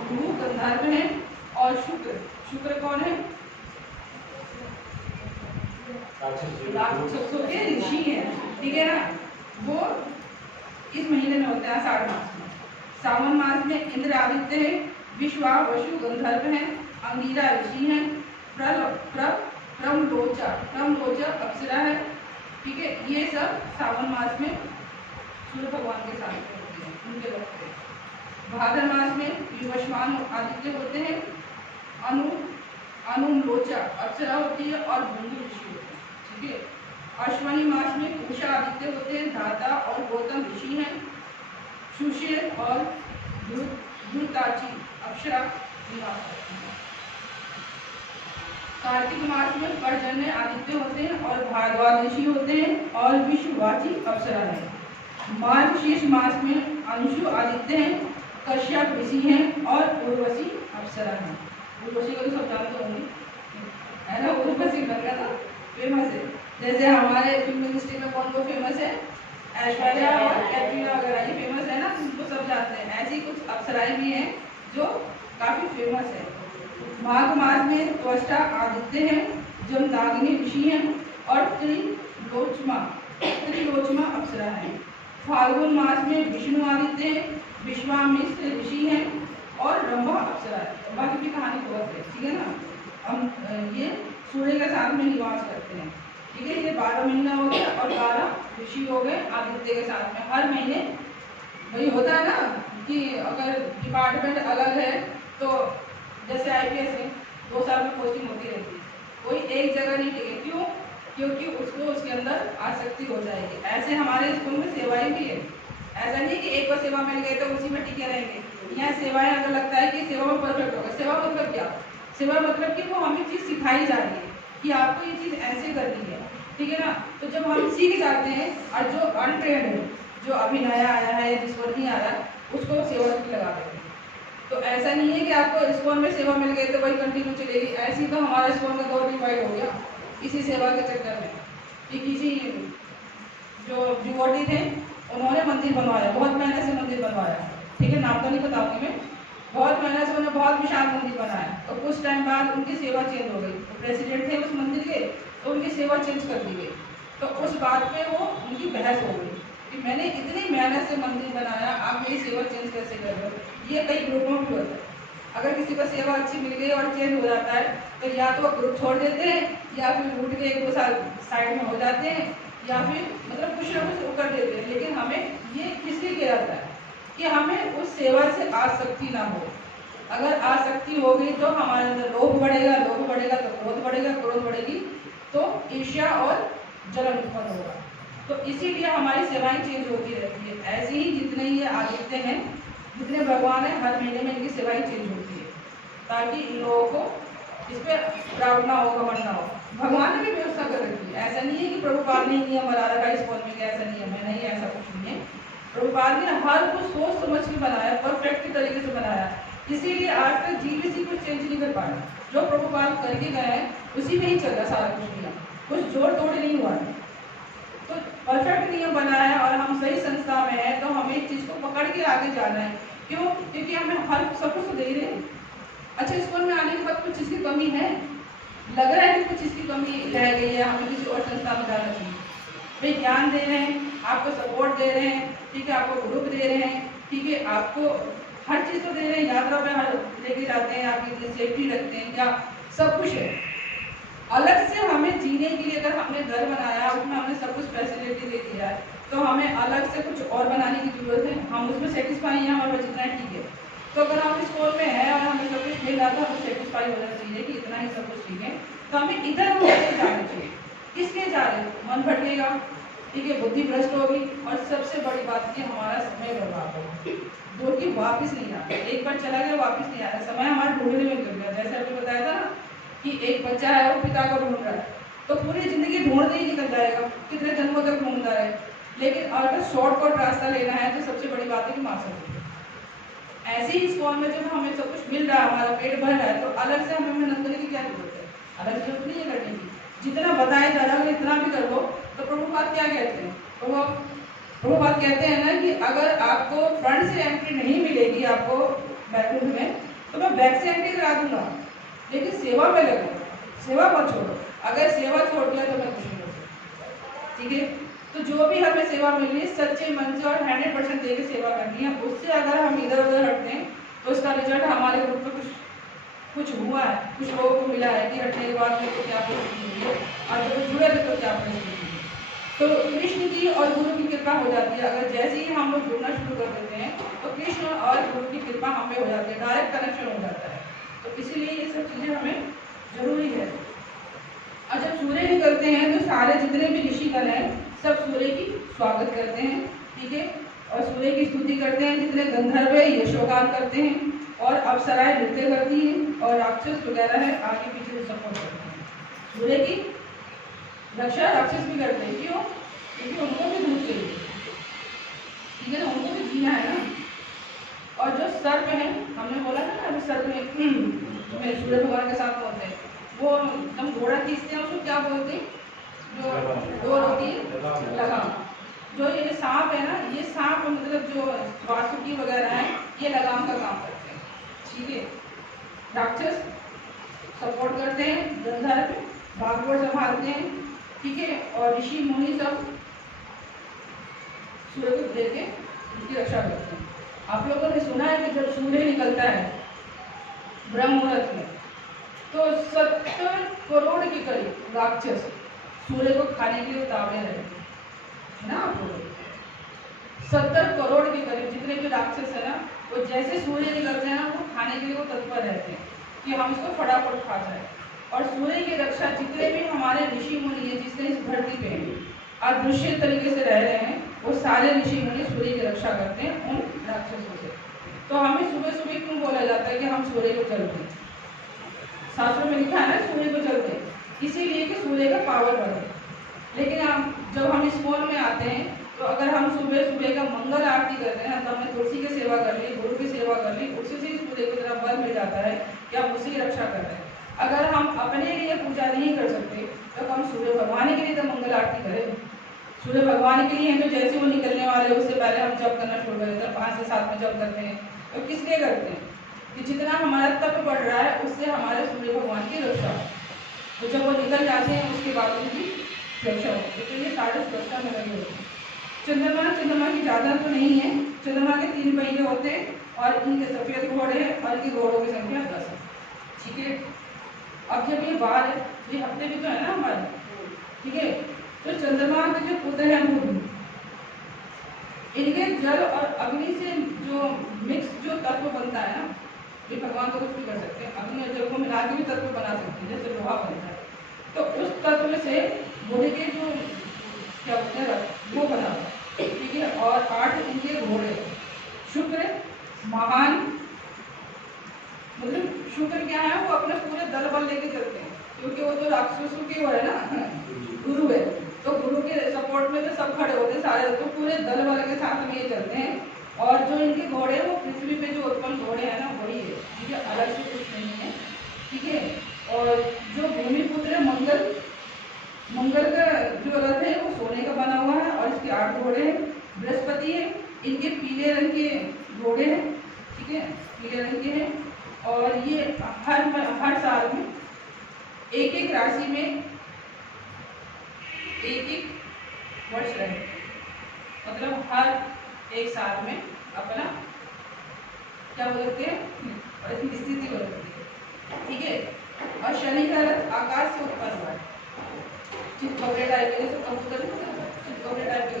गुरु गंधर्व हैं, और शुक्र कौन है? राक्षसों के ऋषि हैं, ठीक है ना। वो किस महीने में होते हैं? आषाढ़ मास में। सावन मास में इंद्र आदित्य है, विश्वा वसु गंधर्व है, अंगीरा ऋषि है, प्रमलोचा अप्सरा है। ठीक है, ये सब सावन मास में सूर्य भगवान के साथ होते हैं, उनके वक्त पे। भाद्र मास में विवस्वान आदित्य होते हैं, अनुमलोचा अप्सरा होती है और भृगु ऋषि होते हैं। ठीक है, अश्वनी मास में पूषा आदित्य होते हैं, धाता और गौतम ऋषि हैं, सुशील और धृताची अप्सरा निवास करते हैं। कार्तिक मास में पर्जन्य आदित्य होते हैं और भारद्वाज ऋषि होते हैं और विश्ववाची अप्सरा है। मार्गशीर्ष मास में अंशु आदित्य हैं, कश्यप ऋषि हैं और उर्वशी अप्सरा है। उर्वशी को तो सब जानते होंगे, है ना? उर्वशी गंगा ना फेमस है। जैसे हमारे फिल्म इंडस्ट्री में कौन को फेमस है? ऐश्वर्या और कैटरीना वगैरह, ये फेमस है ना, उनको सब जानते हैं। ऐसी कुछ अप्सराएं भी हैं जो काफी फेमस है। माघ मास में त्वष्टा आदित्य हैं, जमदाग्नि ऋषि हैं और त्रिलोचमा अप्सरा है। फाल्गुन मास में विष्णु आदित्य हैं, विश्वामित्र ऋषि हैं और रंभा अप्सरा है। रंभा की भी कहानी बहुत है, ठीक है ना? हम ये सूर्य के साथ में निवास करते हैं। ठीक है, ये 12 महीना हो गया और 12 ऋषि हो गए आदित्य के साथ में। हर महीने वही होता है ना कि अगर डिपार्टमेंट अलग है तो जैसे IPS है 2 साल में पोस्टिंग होती रहती है, कोई एक जगह नहीं टिके। क्यों? क्योंकि उसको उसके अंदर आसक्ति हो जाएगी। ऐसे हमारे स्कूल में सेवाएं भी है। ऐसा नहीं कि एक बार सेवा मिल गई तो उसी में टिके रहेंगे। यहाँ सेवाएं अगर लगता है कि सेवा में परफेक्ट होगा, सेवा मतलब क्या? सेवा मतलब कि वो हमें चीज़ सिखाई जा रही है कि आपको ये चीज़ ऐसे करनी है, ठीक है ना? तो जब हम सीख जाते हैं और जो अनट्रेंड है, जो अभी नया आया है या जिसको नहीं आ रहा है, उसको सेवा लगा देते हैं। तो ऐसा नहीं है कि आपको स्कूल में सेवा मिल गई तो वही कंटिन्यू चलेगी। ऐसे ही तो हमारा स्कूल का दौर डिवाइड हो गया इसी सेवा के चक्कर में कि किसी जो डिवोटी थे उन्होंने मंदिर बनवाया, बहुत मेहनत से मंदिर बनवाया, ठीक है, नाम तो नहीं बताऊंगी मैं। बहुत मेहनत से उन्होंने बहुत विशाल मंदिर बनाया। तो कुछ टाइम बाद उनकी सेवा चेंज हो गई। तो प्रेसिडेंट थे उस मंदिर के, तो उनकी सेवा चेंज कर दी गई। तो उस बात पे वो उनकी बहस हो गई कि मैंने इतनी मेहनत से मंदिर बनाया, आप मेरी सेवा चेंज कैसे कर रहे हो? ये कई ग्रुपों में होता है। अगर किसी को सेवा अच्छी मिल गई और चेंज हो जाता है तो या तो ग्रुप छोड़ देते हैं या फिर उठ के 1-2 साल साइड में हो जाते हैं या फिर मतलब कुछ ना कुछ कर देते हैं। लेकिन हमें ये किसलिए किया जाता है कि हमें उस सेवा से आसक्ति ना हो। अगर आसक्ति हो गई तो हमारे अंदर लोभ बढ़ेगा, लोभ बढ़ेगा तो क्रोध बढ़ेगा, क्रोध बढ़ेगी तो ईर्ष्या और जलन उत्पन्न होगा। तो इसीलिए हमारी सेवाएं चेंज होती रहती है। ऐसे ही जितने ये आदित्य हैं, जितने भगवान हैं, हर महीने में इनकी सेवाएं चेंज होती है ताकि इन लोगों को इस पर प्राउड ना हो, घमंड ना हो। भगवान ने भी व्यवस्था कर रखी है। ऐसा नहीं है कि प्रभुपाद ने नियम बना रखा है इस कॉल में, ऐसा नियम है, नहीं, ऐसा कुछ नहीं है। प्रभुपाद ने हर कुछ सोच समझ के बनाया, परफेक्ट तरीके से बनाया। इसीलिए आज तक GBC कुछ चेंज नहीं कर पाया। जो प्रभुपाद करके गए हैं उसी में ही चल रहा सारा कुछ नियम, कुछ जोड़ तोड़ नहीं हुआ है। तो परफेक्ट नियम बना है और हम सही संस्था में है तो हमें इस चीज़ को पकड़ के आगे जाना है। क्यों? क्योंकि हमें हर सब कुछ दे रहे हैं। अच्छा, स्कूल में आने के बाद कुछ चीज़ की कमी है, लग रहा है कि कुछ चीज़ की कमी रह गई है, हमें किसी और संस्था में जाना चाहिए। वे ज्ञान दे रहे हैं, आपको सपोर्ट दे रहे हैं, ठीक है, आपको ग्रुप दे रहे हैं, ठीक है, आपको हर चीज़ तो दे रहे हैं, यात्रा पे हर लेके जाते हैं, आपकी सेफ्टी रखते हैं, क्या सब कुछ है। अलग से हमें जीने के लिए अगर हमने घर बनाया, उसमें हमने सब कुछ फैसिलिटी दे दिया है, तो हमें अलग से कुछ और बनाने की जरूरत है। हम उसमें सेटिस्फाई हैं, हमारा जितना ठीक है। तो अगर हम स्कूल में हैं और हमें सब कुछ मिल रहा था, हमें सेटिस्फाई होना चाहिए कि इतना ही सब कुछ ठीक है। तो हमें इधर उधर जाना चाहिए। किस लिए जा रहे हो? मन भटकेगा, ठीक है, बुद्धि भ्रष्ट होगी और सबसे बड़ी बात कि हमारा समय बर्बाद होगा, जो कि वापस नहीं आता। एक बार चला गया वापस नहीं आता। समय हमारे ढूंढने में निकल गया। जैसे अभी बताया था ना कि एक बच्चा है वो पिता को ढूंढ रहा है, तो पूरी जिंदगी ढूंढते ही निकल जाएगा, कितने जन्मों तक ढूंढता रहे। लेकिन अगर शॉर्टकट रास्ता लेना है तो सबसे बड़ी बात है कि माँ से ऐसे ही स्कूल में जब हमें सब कुछ मिल रहा है, हमारा पेट भर रहा है, तो अलग से हमें मेहनत करने की क्या जरूरत है? अलग जरूरत नहीं है करने की। जितना बताया जा रहा है इतना भी कर लो। तो प्रभुपाद क्या कहते हैं? प्रभुपाद कहते हैं ना कि अगर आपको फ्रंट से एंट्री नहीं मिलेगी आपको बैकग्राउंड में, तो मैं बैक से एंट्री करा दूंगा, लेकिन सेवा में लगो, सेवा मत छोड़ो। अगर सेवा छोड़ दिया तो मैं कुछ नहीं कर सकती, ठीक है। तो जो भी हमें सेवा मिल रही है सच्चे मन से और 100% दे के सेवा करनी है। उससे अगर हम इधर उधर हटते हैं तो उसका रिजल्ट हमारे ग्रुप में कुछ हुआ है, कुछ लोगों को मिला है कि हटने के बाद में तो क्या परिस्थिति हुई है और जब जुड़े थे तो क्या परिस्थिति हुई। तो कृष्ण की और गुरु की कृपा हो जाती है। अगर जैसे ही हम लोग जुड़ना शुरू कर देते हैं तो कृष्ण और गुरु की कृपा हम पे हो जाती है, डायरेक्ट कनेक्शन हो जाता है। तो इसीलिए ये सब चीज़ें हमें जरूरी है। और जब सूर्य निकलते हैं तो सारे जितने भी ऋषिगण हैं सब सूर्य की स्वागत करते हैं, ठीक है, और सूर्य की स्तुति करते हैं। जितने गंधर्व है यशोगान करते हैं और अप्सराएं नृत्य करती हैं और राक्षस वगैरह है आगे पीछे सपोर्ट करते हैं। सूर्य की रक्षा राक्षस भी करते हैं। क्यों? क्योंकि उनको भी धूप चाहिए, ठीक है ना, उनको भी जीना है ना। और जो सर्प है, हमने बोला था ना अभी सर्प में सूर्य भगवान के साथ होते हैं, वो एकदम घोड़ा खींचते हैं, उसको क्या बोलते हैं? जो डोर होती है लगाम। जो ये सांप है ना, ये सांप मतलब जो वासुकी वगैरह है ये लगाम का काम करते हैं, ठीक है। राक्षस सपोर्ट करते हैं, गंधर्व बागडोर संभालते हैं, ठीक है, और ऋषि मुनि सब सूर्य को देख के उसकी रक्षा करते हैं। आप लोगों ने सुना है कि जब सूर्य निकलता है ब्रह्म मुहूर्त में तो 70 करोड़ के करीब राक्षस सूर्य को खाने के लिए उतावले रहते हैं ना। आप लोग 70 करोड़ के करीब जितने भी राक्षस है ना, वो जैसे सूर्य निकलते हैं ना वो खाने के लिए वो तत्पर रहते हैं कि हम इसको फटाफट खा जाए। और सूर्य की रक्षा जितने भी हमारे ऋषि मुनि हैं जिसने इस धरती पे अदृश्य तरीके से रह रहे हैं, वो सारे ऋषि मुनि सूर्य की रक्षा करते हैं उन राक्षसों से। तो हमें सुबह सुबह क्यों बोला जाता है कि हम सूर्य को चलते हैं? शास्त्रों में लिखा है ना सूर्य को चलते हैं, इसीलिए कि सूर्य का पावर बढ़े। लेकिन जब हम इस्कॉन में आते हैं तो अगर हम सुबह सुबह का मंगल आरती करते हैं तो हमने तुलसी की सेवा कर ली, गुरु की सेवा कर ली, उससे से सूर्य को तरफ बल मिल जाता है कि हम उसकी रक्षा कर रहे हैं। अगर हम अपने लिए पूजा नहीं कर सकते तो हम सूर्य भगवान के लिए तो मंगल आरती करें। सूर्य भगवान के लिए हैं तो जैसे वो निकलने वाले उससे पहले हम जप करना शुरू कर देते हैं, 5 से 7 में जप करते हैं। तो किस लिए करते हैं? कि जितना हमारा तप बढ़ रहा है उससे हमारे सूर्य भगवान की रक्षा हो। तो जब वो निकल जाते हैं उसके बाद उनकी सुरक्षा होती है। तो ये सारे सुरक्षा में लगे होते हैं। चंद्रमा की ज़्यादा तो नहीं है, चंद्रमा के 3 पहिए होते हैं और इनके सफ़ेद घोड़े हैं और इनकी घोड़ों की संख्या 10 है, ठीक है। अब जब ये बार ये हफ्ते भी तो है ना हमारे, ठीक है, तो चंद्रमा के जो पुत्र हैं बुध, इनके जल और अग्नि से जो मिक्स जो तत्व बनता है ना, ये भगवान तो कुछ भी कर सकते हैं, अग्नि और जल को मिला के भी तत्व बना सकते हैं, जैसे लोहा बनता है। तो उस तत्व से घोड़े के जो क्या बोलते हैं वो बना, ठीक है। और 8 इनके घोड़े। शुक्र महान, मतलब शुक्र क्या है, वो अपने पूरे दल बल लेके चलते हैं, क्योंकि वो तो राक्षसों के वो है ना, गुरु है। तो गुरु के सपोर्ट में तो सब खड़े होते हैं सारे, तो पूरे दल बल के साथ में ये चलते हैं। और जो इनके घोड़े हैं वो पृथ्वी पे जो उत्पन्न घोड़े हैं ना वही है, ठीक है, अलग से कुछ नहीं है, ठीक है। और जो भूमि पुत्र है मंगल का जो रथ है वो सोने का बना हुआ है और इसके 8 घोड़े हैं। बृहस्पति है, इनके पीले रंग के घोड़े हैं, ठीक है, पीले रंग के हैं। और ये हर साल में एक राशि में एक वर्ष रहे, मतलब हर एक साल में अपना क्या बोलते हैं स्थिति बदलती है, ठीक है। और शनि का रथ आकाश से उत्पन्न हुआ है, चितकबरे टाइप के, जैसे कबूतर चितकबरे टाइप के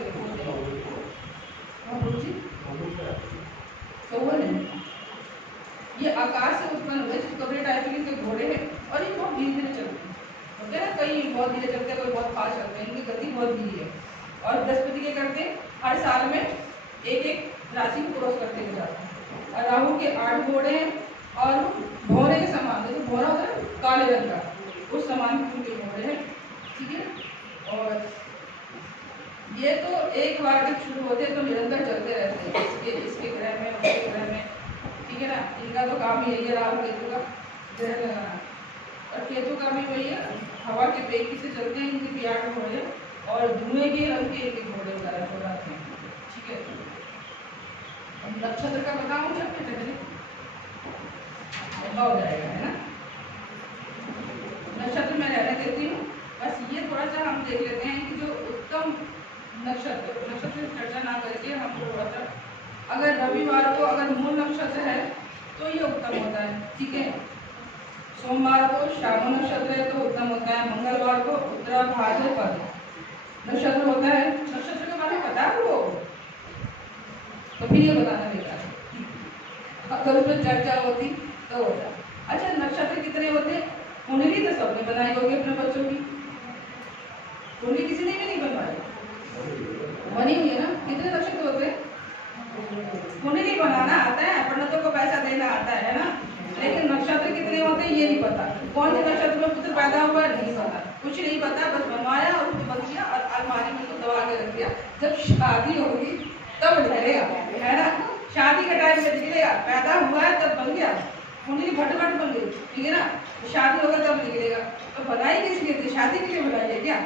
ये आकाश से उत्पन्न हुए चितकबरे टाइप के घोड़े हैं। और ये बहुत धीरे धीरे चलते हैं, होते हैं ना, कई बहुत धीरे चलते हैं, कोई बहुत फास्ट चलते हैं, इनकी गति बहुत धीरे है। और बृहस्पति के करते हैं हर साल में एक राशि को क्रॉस करते हुए जाते हैं। और राहु के 8 घोड़े हैं और भौरे के समान, जैसे भौरा होता है काले रंग का, उस समान उनके घोड़े हैं, ठीक है। और ये तो एक बार जब शुरू होते हैं तो निरंतर चलते रहते हैं, इसके ग्रह में उसके ग्रह में, ठीक है ना। इनका तो काम ही यही है राहु केतु का ग्रह लगाना। और केतु का भी वही है, हवा के वेग से चलते हैं, इनके भी 8 घोड़े और धुएं के रंग के इनके घोड़े वगैरह हो जाते हैं, ठीक है। अब नक्षत्र का बताऊं क्या पहले हो जाएगा, है ना। नक्षत्र में रहने देती हूँ, बस ये थोड़ा सा हम देख लेते हैं कि जो उत्तम नक्षत्र नक्षत्र की चर्चा ना करके हम थोड़ा सा, अगर रविवार को अगर मूल नक्षत्र है तो ये उत्तम होता है, ठीक है। सोमवार को श्रावण नक्षत्र है तो उत्तम होता है। मंगलवार को उत्तरा भाद्रपद नक्षत्र होता है। नक्षत्र के बारे में पता है वो, तो फिर ये बताना बेकार है, अगर उसमें चर्चा होती तो होता। अच्छा, नक्षत्र कितने होते हैं? कुंडली तो सबने बनाई होगी अपने बच्चों की, कुंडली किसी ने भी नहीं बनवाई, बनी हुई है ना। कितने नक्षत्र होते हैं? कुंडली बनाना आता है, पंडितों को पैसा देना आता है ना, लेकिन नक्षत्र कितने होते हैं ये नहीं पता। कौन से नक्षत्र में पुत्र पैदा हुआ है नहीं पता, कुछ नहीं पता, बस बनवाया और उसको बन दिया और अलमारी में तो दबा के रख दिया। जब शादी होगी तब निकलेगा, है ना, शादी के टाइम में निकलेगा, पैदा हुआ है तब बन गया, कुंडली भटभट बन गई, ठीक है ना, शादी होगा तब निकलेगा। तो बनाई किस लिए थी? शादी के लिए बनाई है क्या?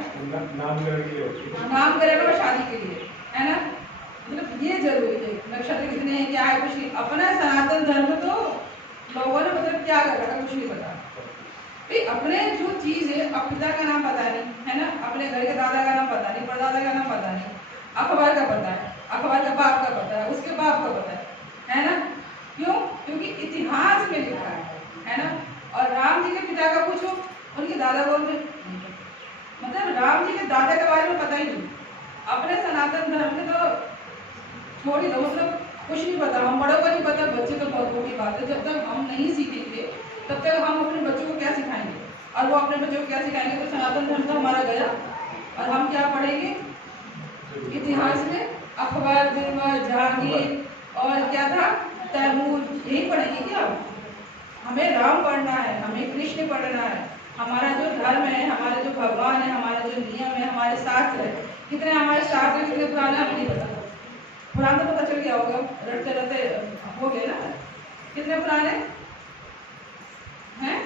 नामकरण और शादी के लिए, है ना। मतलब ये जरूरी है, नक्षत्र कितने हैं क्या है कुछ नहीं। अपना सनातन धर्म तो लोगों ने मतलब क्या कर रखा कुछ नहीं पता भाई। अपने जो चीज है, अब पिता का नाम पता नहीं, है ना, अपने घर के दादा का नाम पता नहीं, परदादा का नाम पता नहीं, अखबार का पता है, अखबार का बाप का पता है, उसके बाप का पता है ना। क्यों? क्योंकि इतिहास में लिखा है ना। और राम जी के पिता का पूछो, उनके दादा कौन थे? मतलब राम जी के दादा के बारे में पता ही नहीं। अपने सनातन धर्म में तो छोड़ ही दो, मतलब कुछ नहीं पता। हम बड़ों को नहीं पता, बच्चे तो बहुत बड़ी बात है। जब तक हम नहीं सीखेंगे तब तक हम अपने बच्चों को क्या सिखाएंगे, और वो अपने बच्चों को क्या सिखाएंगे? तो सनातन धर्म तो हमारा गया, और हम क्या पढ़ेंगे इतिहास में? अखबार, बीरबल, जहांगीर और क्या था, तैमूर, यही पढ़ेंगे क्या? हमें राम पढ़ना है, हमें कृष्ण पढ़ना है। हमारा जो धर्म है, हमारे जो भगवान है, हमारा जो नियम है, हमारे शास्त्र है, कितने हमारे शास्त्र कितने पुराने हमें नहीं पता। पुराना तो पता चल गया होगा, रटते रटते हो गए ना। कितने पुराने हैं?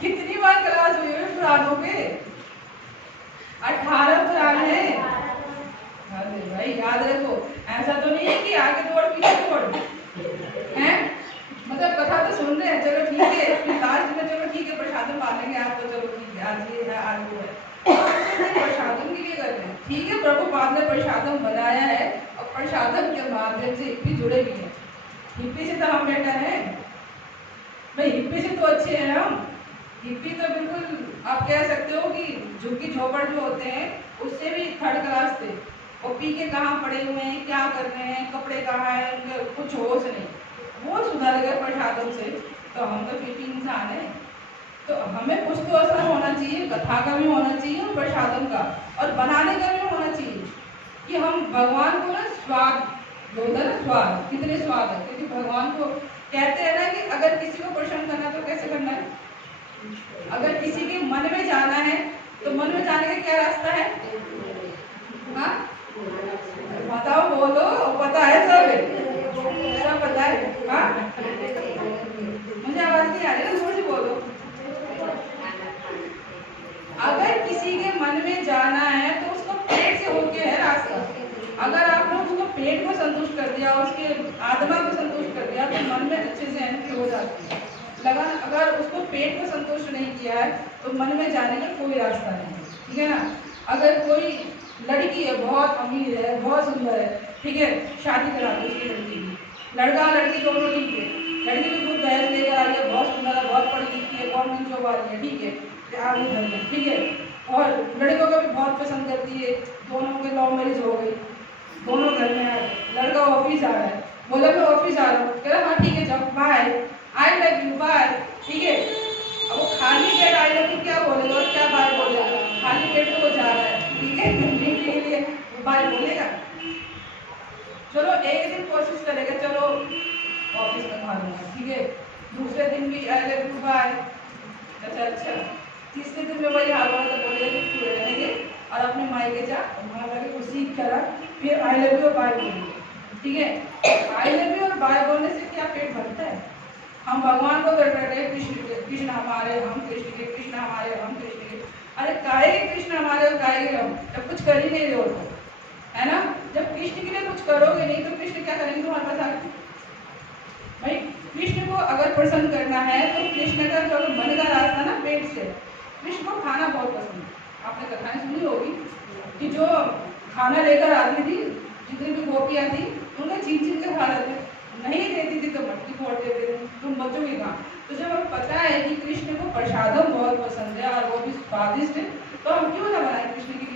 कितनी बार क्लास हुई है पुरानों पे? 18 पुराण है। अरे भाई याद रखो, ऐसा तो नहीं है कि आगे दौड़ पीछे दौड़, हैं? मतलब कथा तो सुन रहे हैं, चलो ठीक है, फिर लास्ट में चलो ठीक है प्रसादम मानेंगे आप, तो चलो ठीक है, आज ये है आज वो है, प्रसादम के लिए कर रहे हैं, ठीक है। प्रभुपाद ने प्रसादम बनाया है और प्रसादम के माध्यम से हिप्पी जुड़े भी हैं। हिप्पी से तो हम बेटर हैं भाई, हिप्पी से तो अच्छे हैं हम। हिप्पी तो बिल्कुल आप कह सकते हो कि झुग्गी झोपड़ जो होते हैं उससे भी थर्ड क्लास थे। वो पी के कहाँ पड़े हुए हैं, क्या कर रहे हैं, कपड़े कहाँ हैं, उनके कुछ होश नहीं, वो सुधर गए प्रसादम से। तो हम तो फिर भी इंसान है, तो हमें कुछ तो असर होना चाहिए, कथा का भी होना चाहिए और प्रसादम का और बनाने का भी होना चाहिए कि हम भगवान को ना स्वाद जो होता है ना, स्वाद, कितने स्वाद है। क्योंकि भगवान को कहते हैं ना कि अगर किसी को प्रसन्न करना तो कैसे करना है? अगर किसी के मन में जाना है तो मन में जाने का क्या रास्ता है? हाँ बताओ, बोलो, पता है सब पता है। हाँ मुझे आवाज नहीं आ रही ना, जोर से बोलो। अगर किसी के मन में जाना है तो उसको पेट से होके है रास्ता। अगर आपने उसको पेट को संतुष्ट कर दिया, उसके आत्मा को संतुष्ट कर दिया, तो मन में अच्छे से एंट्री हो जाती है। लगा, अगर उसको पेट को संतुष्ट नहीं किया है तो मन में जाने का कोई रास्ता नहीं है, ठीक है ना। अगर कोई लड़की है, बहुत अमीर है, बहुत सुंदर है, ठीक है, शादी करा दो उसकी लड़की की, लड़का लड़की दोनों ठीक है, लड़की भी खुद दहेज लेकर आई है, बहुत सुंदर है, बहुत पढ़ी लिखी है, गवर्नमेंट जॉब वाली है, ठीक है, ठीक है, और लड़कों को भी बहुत पसंद करती है, दोनों के लव मैरिज हो गई, दोनों घर में आए, लड़का ऑफिस आ रहा है, बोला मैं ऑफिस आ रहा हूँ, कह रहा हाँ ठीक है जाओ, bye, I love you, bye, ठीक है। अब वो खाली पेट आई लव यू क्या बोलेगा और क्या बाय बोलेगा? खाली पेट तो वो जा रहा है, ठीक है, मिलने के लिए बाय बोलेगा। चलो एक दिन कोशिश करेगा, चलो ऑफिस में खा लूंगा, ठीक है, दूसरे दिन भी आई लव यू, बाय, अच्छा, तीसरे दिन में वही हाल होगा, तो बोलेगा कि तू रहने दे और अपने मायके जा, वहाँ जाके कुछ सीख कर फिर आई लव यू और बाय बोलेंगे, ठीक है। आई लव यू और बाय बोलने से क्या पेट भरता है? हम भगवान को कर रहे हैं, कृष्ण हमारे, हम कृष्ण के, कृष्ण हमारे, हम कृष्ण के। अरे काहे के कृष्ण हमारे और काहे के हम, जब कुछ कर ही नहीं रहे हो तो, है ना। जब कृष्ण के लिए कुछ करोगे नहीं तो कृष्ण क्या करेंगे तुम्हारे पास आके? भाई कृष्ण को अगर प्रसन्न करना है तो कृष्ण का जो मन का रास्ता ना पेट से, कृष्ण को खाना बहुत पसंद है, आपने कथाएं सुनी होगी कि जो खाना लेकर आती थी, जितनी भी गोपियाँ थी उनका छीन छीन के खा रहे थे, नहीं देती थी तो मटकी फोड़ देते थे, तुम बचोगे कहाँ। तो जब हमें पता है कि कृष्ण को प्रसादम बहुत पसंद है और वो भी स्वादिष्ट है, तो हम क्यों ना बनाए कृष्ण की